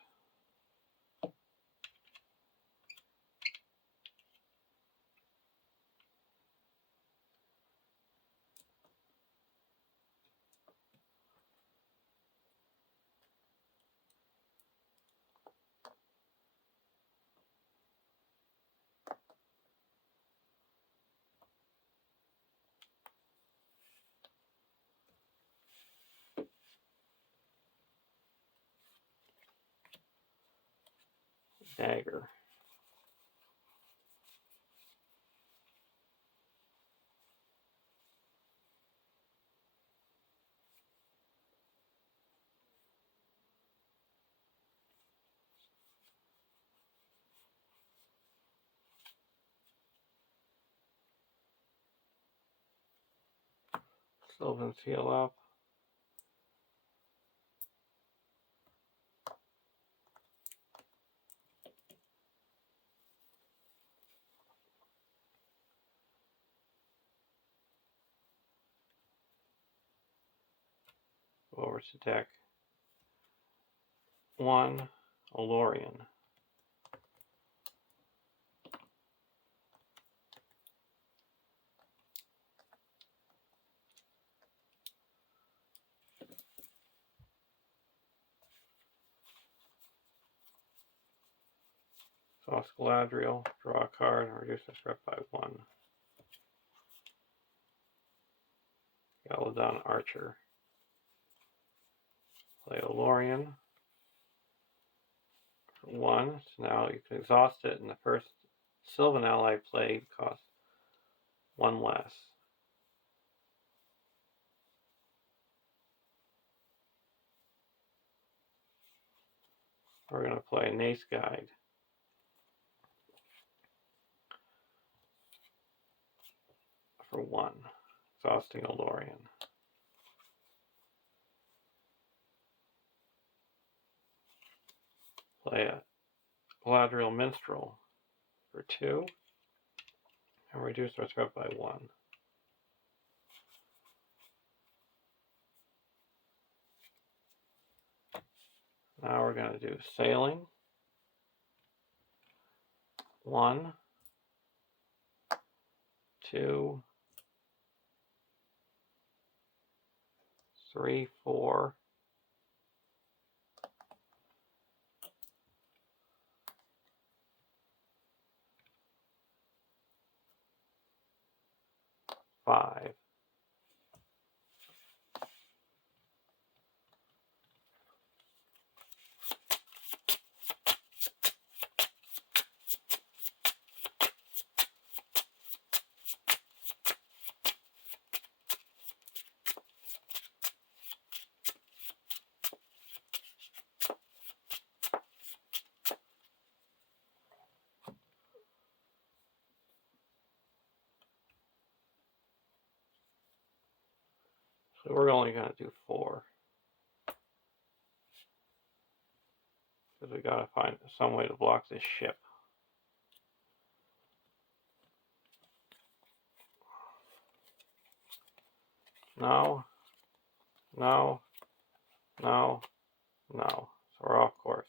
Dagger. Sylvan Seal up. Go over to deck 1, Olorian. Toss Galadriel, draw a card, and reduce the threat by 1. Galadon Archer. Play Olorian for 1. So now you can exhaust it, and the first Sylvan ally played costs 1 less. We're going to play Nace Guide. For 1. Exhausting Olorian. Play a Galadriel Minstrel for 2. And reduce our threat by 1. Now we're going to do Sailing. 1, 2, 3, 4. 5. So we're only going to do 4. Because we got to find some way to block this ship. No. No. No. No. So we're off course.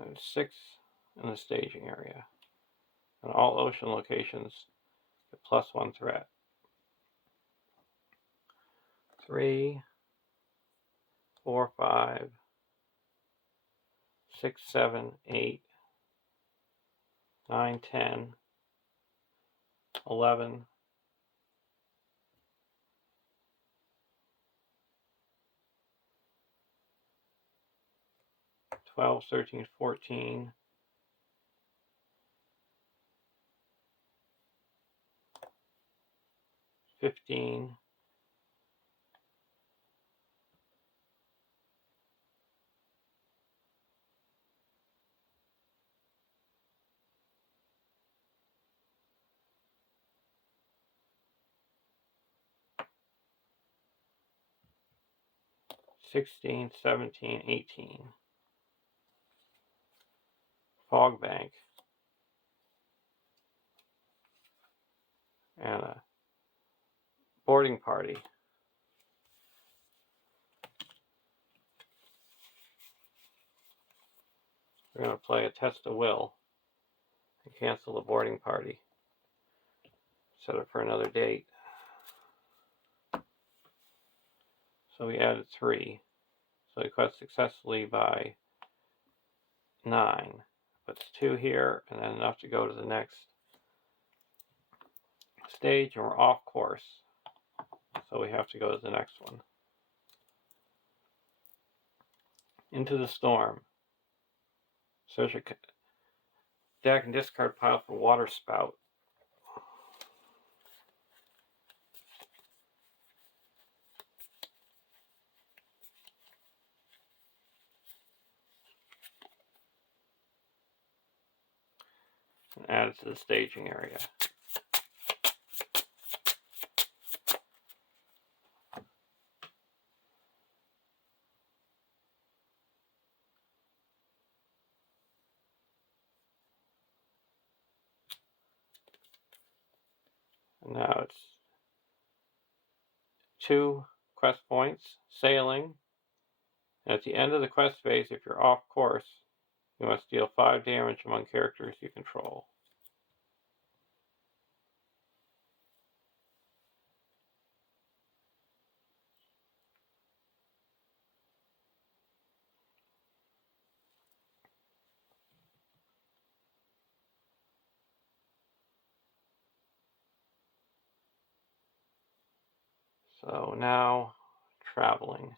And 6 in the staging area. And all ocean locations get +1 threat. 3, 4, 5, 6, 7, 8, 9, 10, 11, 12, 13, 14, 15, 16, 17, 18. Fog bank. And a boarding party. We're going to play a test of will and cancel the boarding party. Set it for another date. So we added 3. So we quest successfully by 9. Puts 2 here, and then enough to go to the next stage, and we're off course. So we have to go to the next one. Into the storm. Search a deck and discard pile for water spout. And add it to the staging area. And now it's 2 quest points, sailing. And at the end of the quest phase, if you're off course, you must deal 5 damage among characters you control. So now, traveling.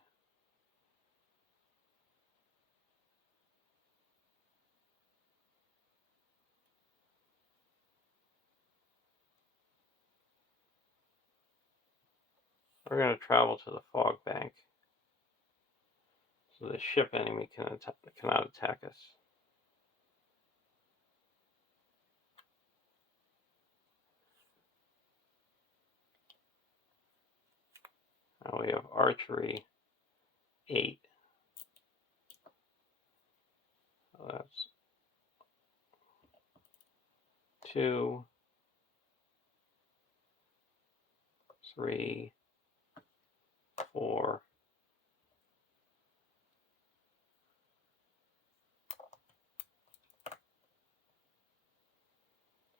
We're going to travel to the fog bank, so the ship enemy cannot attack us. Now we have archery 8. So that's 2, 3, 4,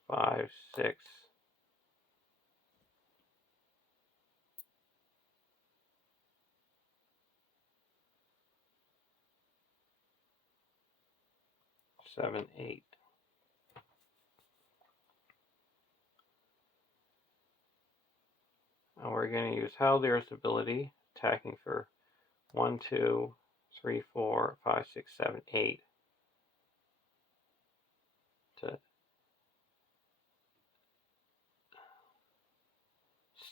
5, 6, 7, 8. Now we're going to use Haldir's ability, attacking for 1, 2, 3, 4, 5, 6, 7, 8 to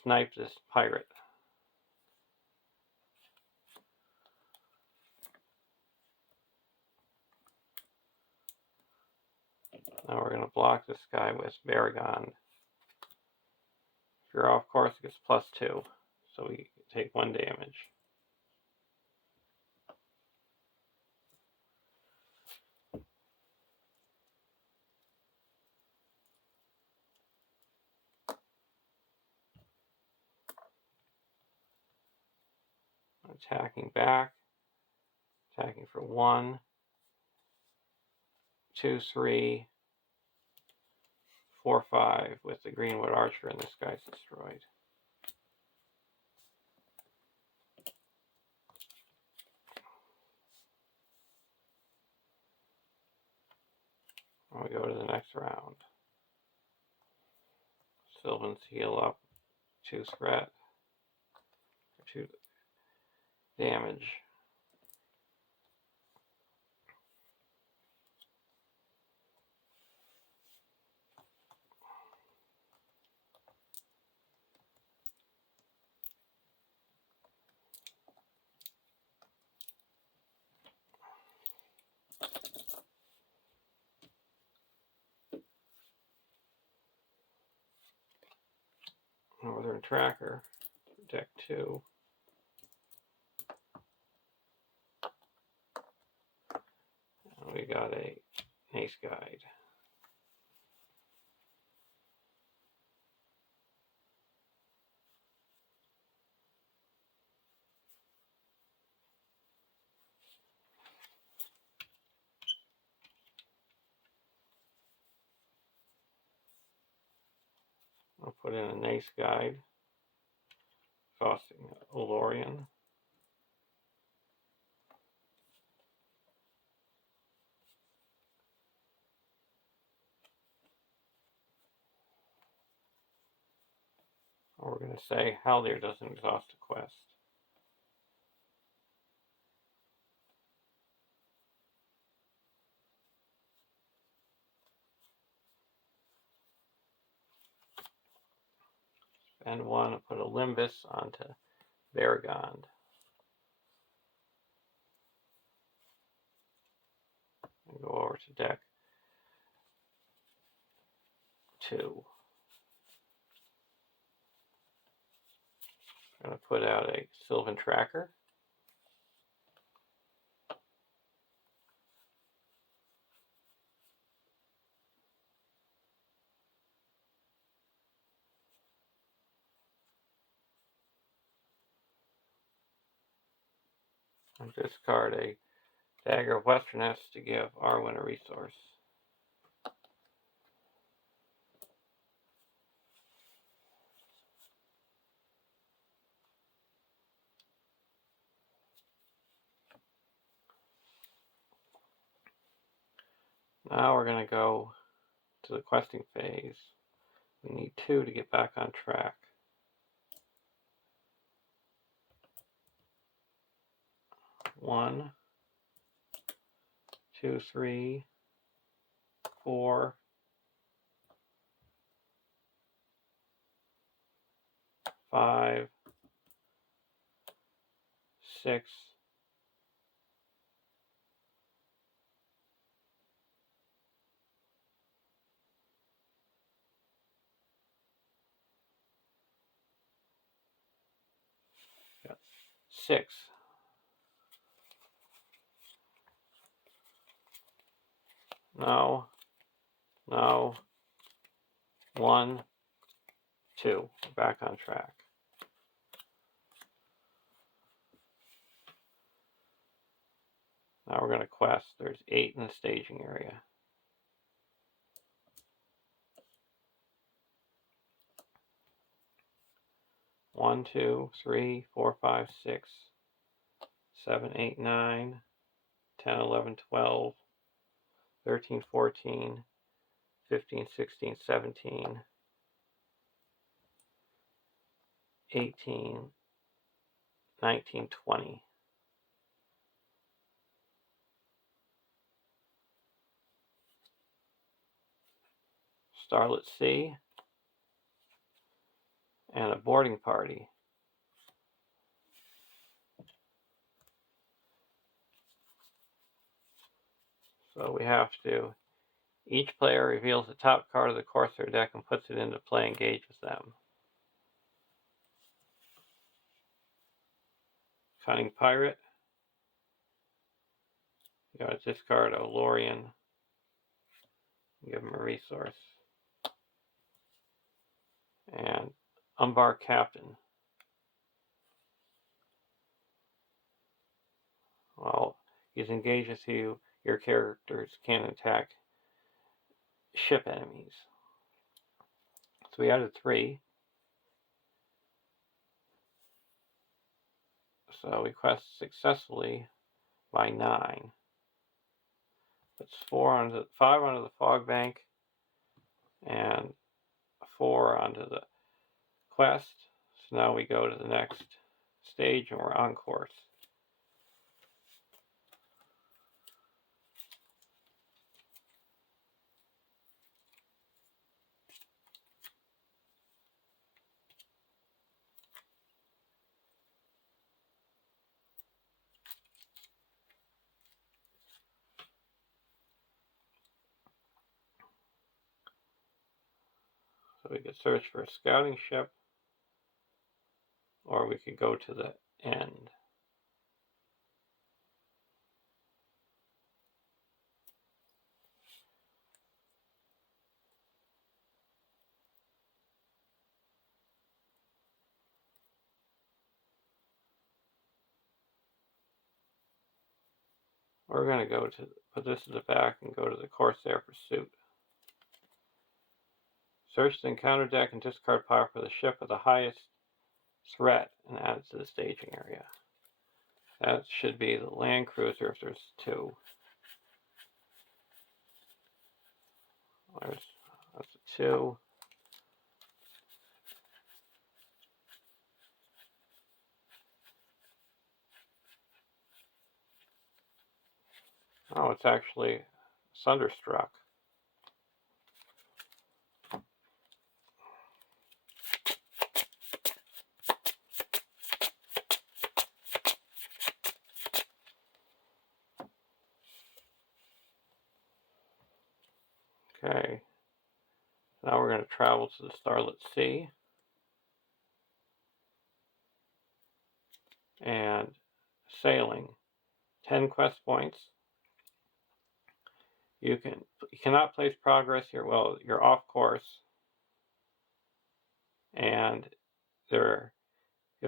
snipe this pirate. Now we're going to block this guy with Bellegaer. If you're off course, it gets +2, so we take 1 damage. Attacking back, attacking for 1, 2, 3, 4, 5 with the Greenwood Archer, and this guy's destroyed. We go to the next round. Sylvans heal up 2 threat, 2 damage. Northern Tracker, deck 2. And we got a Ace Guide. I'll put in an Ace Guide, costing Olorian. We're going to say Haldir doesn't exhaust a quest. Spend 1 and put a Limbus onto Bellegaer. And go over to deck 2. I'm going to put out a Sylvan Tracker. And discard a Dagger of Westerness to give Arwen a resource. Now we're going to go to the questing phase. We need 2 to get back on track. 1, 2, 3, 4, 5, 6, 6. No. 1, 2. We're back on track. Now we're going to quest. There's 8 in the staging area. 1, 2, 3, 4, 5, 6, 7, 8, 9, 10, 11, 12, 13, 14, 15, 16, 17, 18, 19, 20. Starlet Sea and a boarding party. So we have to, each player reveals the top card of the Corsair deck and puts it into play, engage with them. Cunning Pirate. You gotta discard Olorian. Give him a resource. And Umbar Captain. Well, he's engaged with you. Your characters can attack ship enemies. So we added 3. So we quest successfully by 9. Puts 5 onto the fog bank and 4 onto the quest. So now we go to the next stage and we're on course. So we could search for a scouting ship, or we could go to the end. We're going to put this in the back and go to the Corsair Pursuit. Search the encounter deck and discard power for the ship with the highest threat and add it to the staging area. That should be the land cruiser if there's 2. That's a 2. Oh, it's actually Thunderstruck. Okay. Now we're going to travel to the Starlit Sea. And sailing. 10 quest points. You cannot place progress here. Well, you're off course. And if there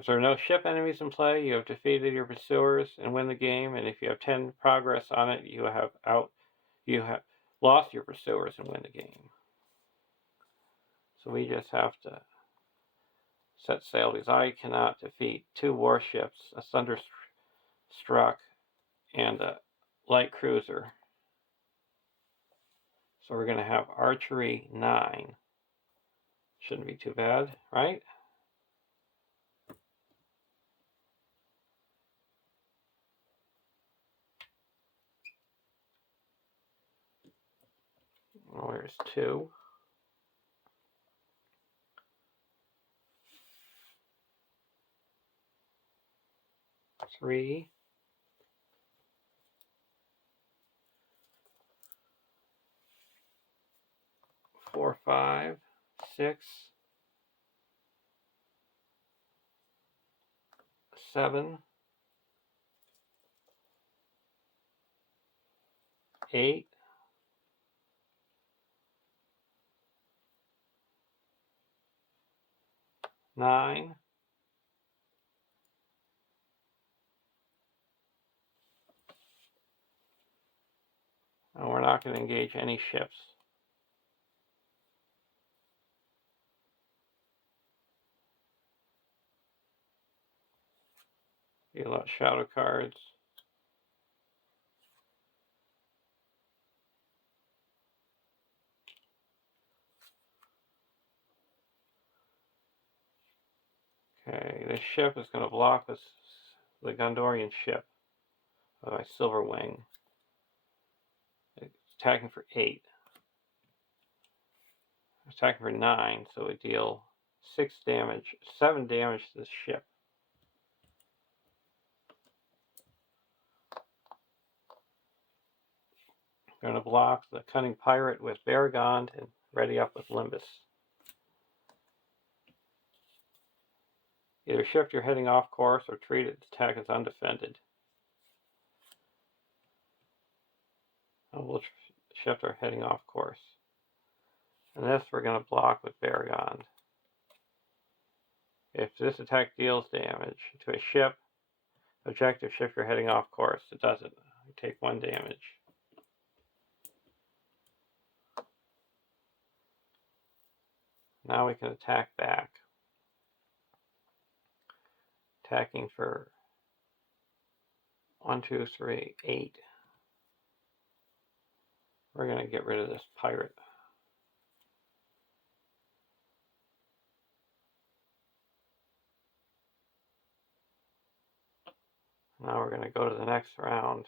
are no ship enemies in play, you have defeated your pursuers and win the game. And if you have 10 progress on it, you have lost your pursuers and win the game. So we just have to set sail because I cannot defeat 2 warships, a Thunderstruck and a light cruiser. So we're going to have archery 9. Shouldn't be too bad, right? Well, there's 2. 3. 4, 5, 6, 7, 8, 9, and we're not going to engage any ships. Deal out shadow cards. Okay, this ship is going to block the Gondorian ship by Silver Wing. It's attacking for 8. It's attacking for 9, so we deal 7 damage to this ship. We're going to block the Cunning Pirate with Bellegaer and ready up with Limbus. Either shift your heading off course or treat its attack as undefended. And we'll shift our heading off course. And this we're going to block with Bellegaer. If this attack deals damage to a ship, objective shift your heading off course. It doesn't. You take 1 damage. Now we can attack back. Attacking for 1, 2, 3, 8. We're going to get rid of this pirate. Now we're going to go to the next round.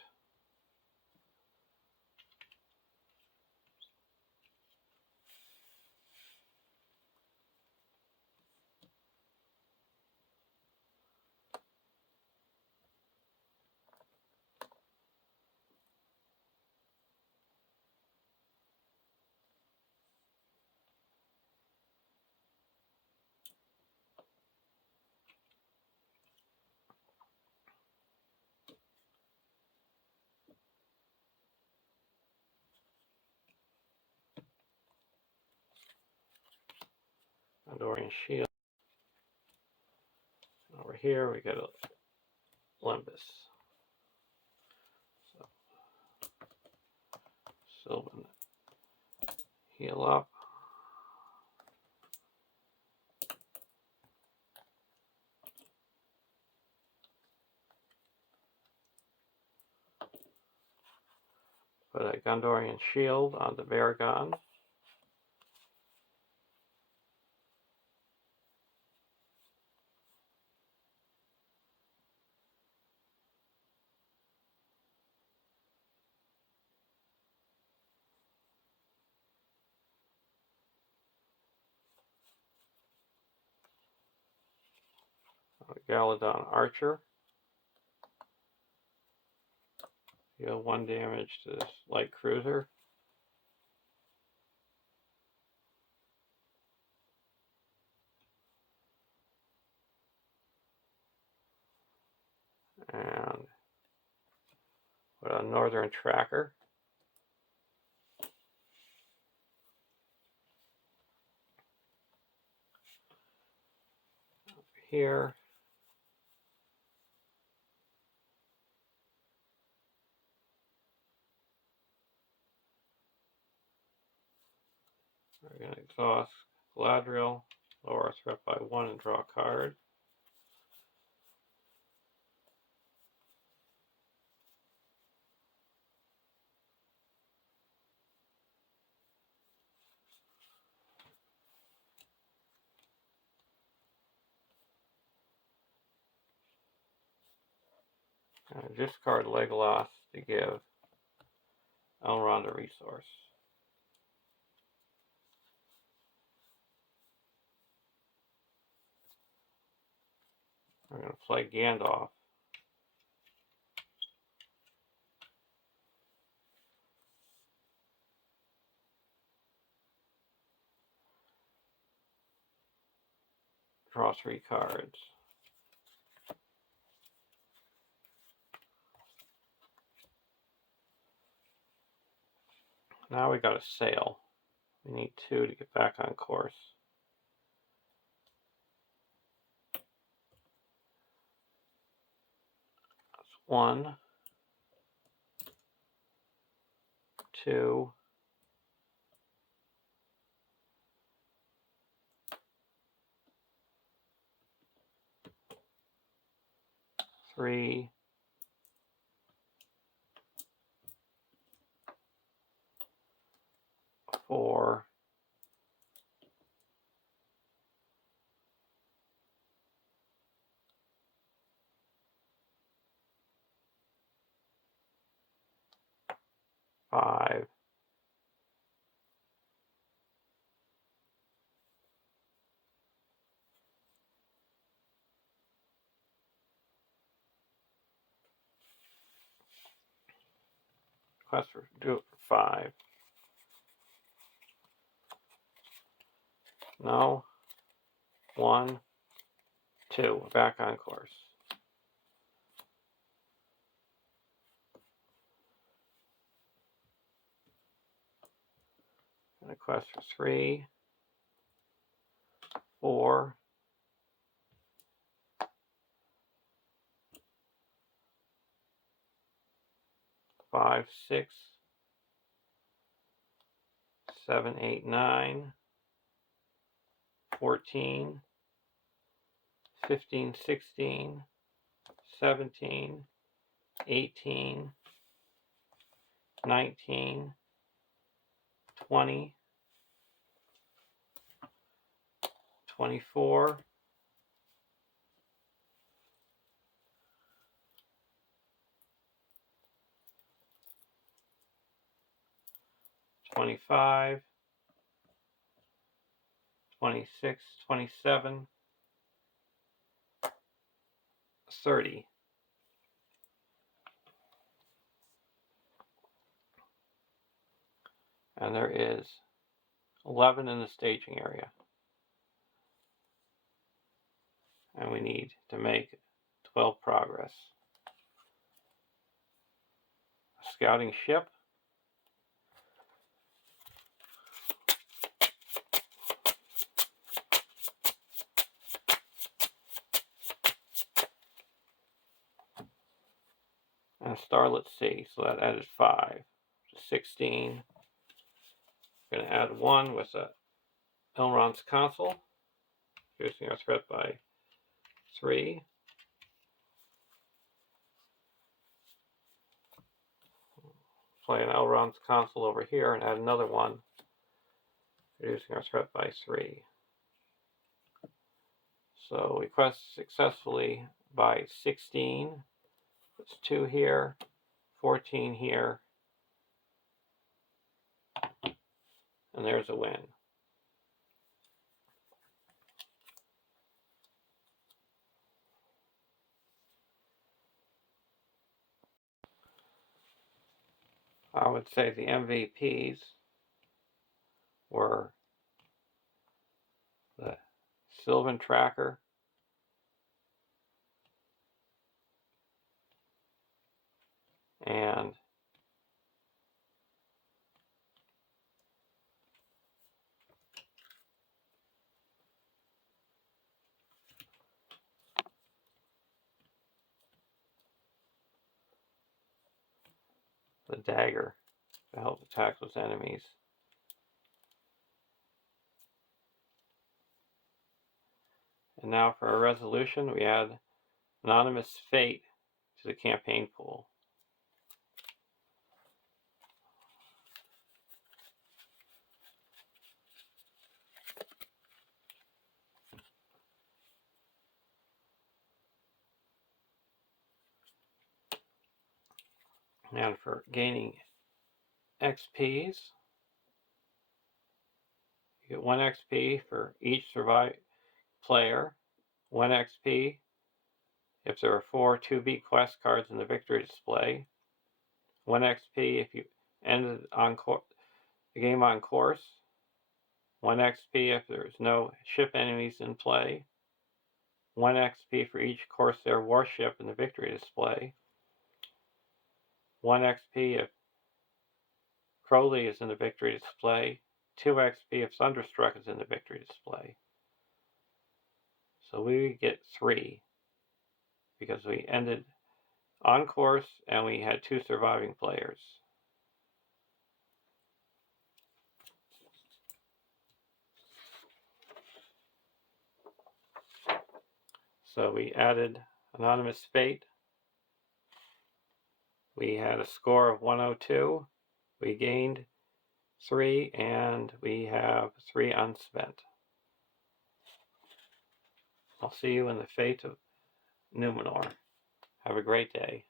Andorian Shield. Over here we get a Limbus. So, Sylvan, heal up. Put a Gondorian Shield on the Varagon. Galadon Archer. Deal 1 damage to this light cruiser. And put a Northern Tracker. Over here. We're going to exhaust Galadriel, lower our threat by 1 and draw a card. And discard Legolas to give Elrond a resource. We're going to play Gandalf. Draw 3 cards. Now we got a sail. We need 2 to get back on course. That's 1, 2, 3, 4, 5, 5. No. 1, 2. We're back on course. And a quest for 3, 4, 5, 6, 7, 8, 9, 14, 15, 16, 17, 18, 19, 20, 24, 25, 26, 27, 30. And there is 11 in the staging area. And we need to make 12 progress. A scouting ship. And Starlet C, so that added 5, 16. We're going to add 1 with a Elrond's console, reducing our threat by 3. Play an Elrond's console over here and add another one, reducing our threat by 3. So we quest successfully by 16. That's 2 here, 14 here, and there's a win. I would say the MVPs were the Sylvan Tracker and the Dagger to help attack those enemies. And now for our resolution, we add Anonymous Fate to the campaign pool. And for gaining XPs, you get 1 XP for each survived player, 1 XP if there are 4 2B quest cards in the victory display, 1 XP if you ended the game on course, 1 XP if there's no ship enemies in play, 1 XP for each Corsair warship in the victory display, 1 XP if Crowley is in the victory display, 2 XP if Thunderstruck is in the victory display. So we get 3 because we ended on course and we had 2 surviving players. So we added Anonymous Fate. We had a score of 102. We gained 3 and we have 3 unspent. I'll see you in the Fate of Numenor. Have a great day.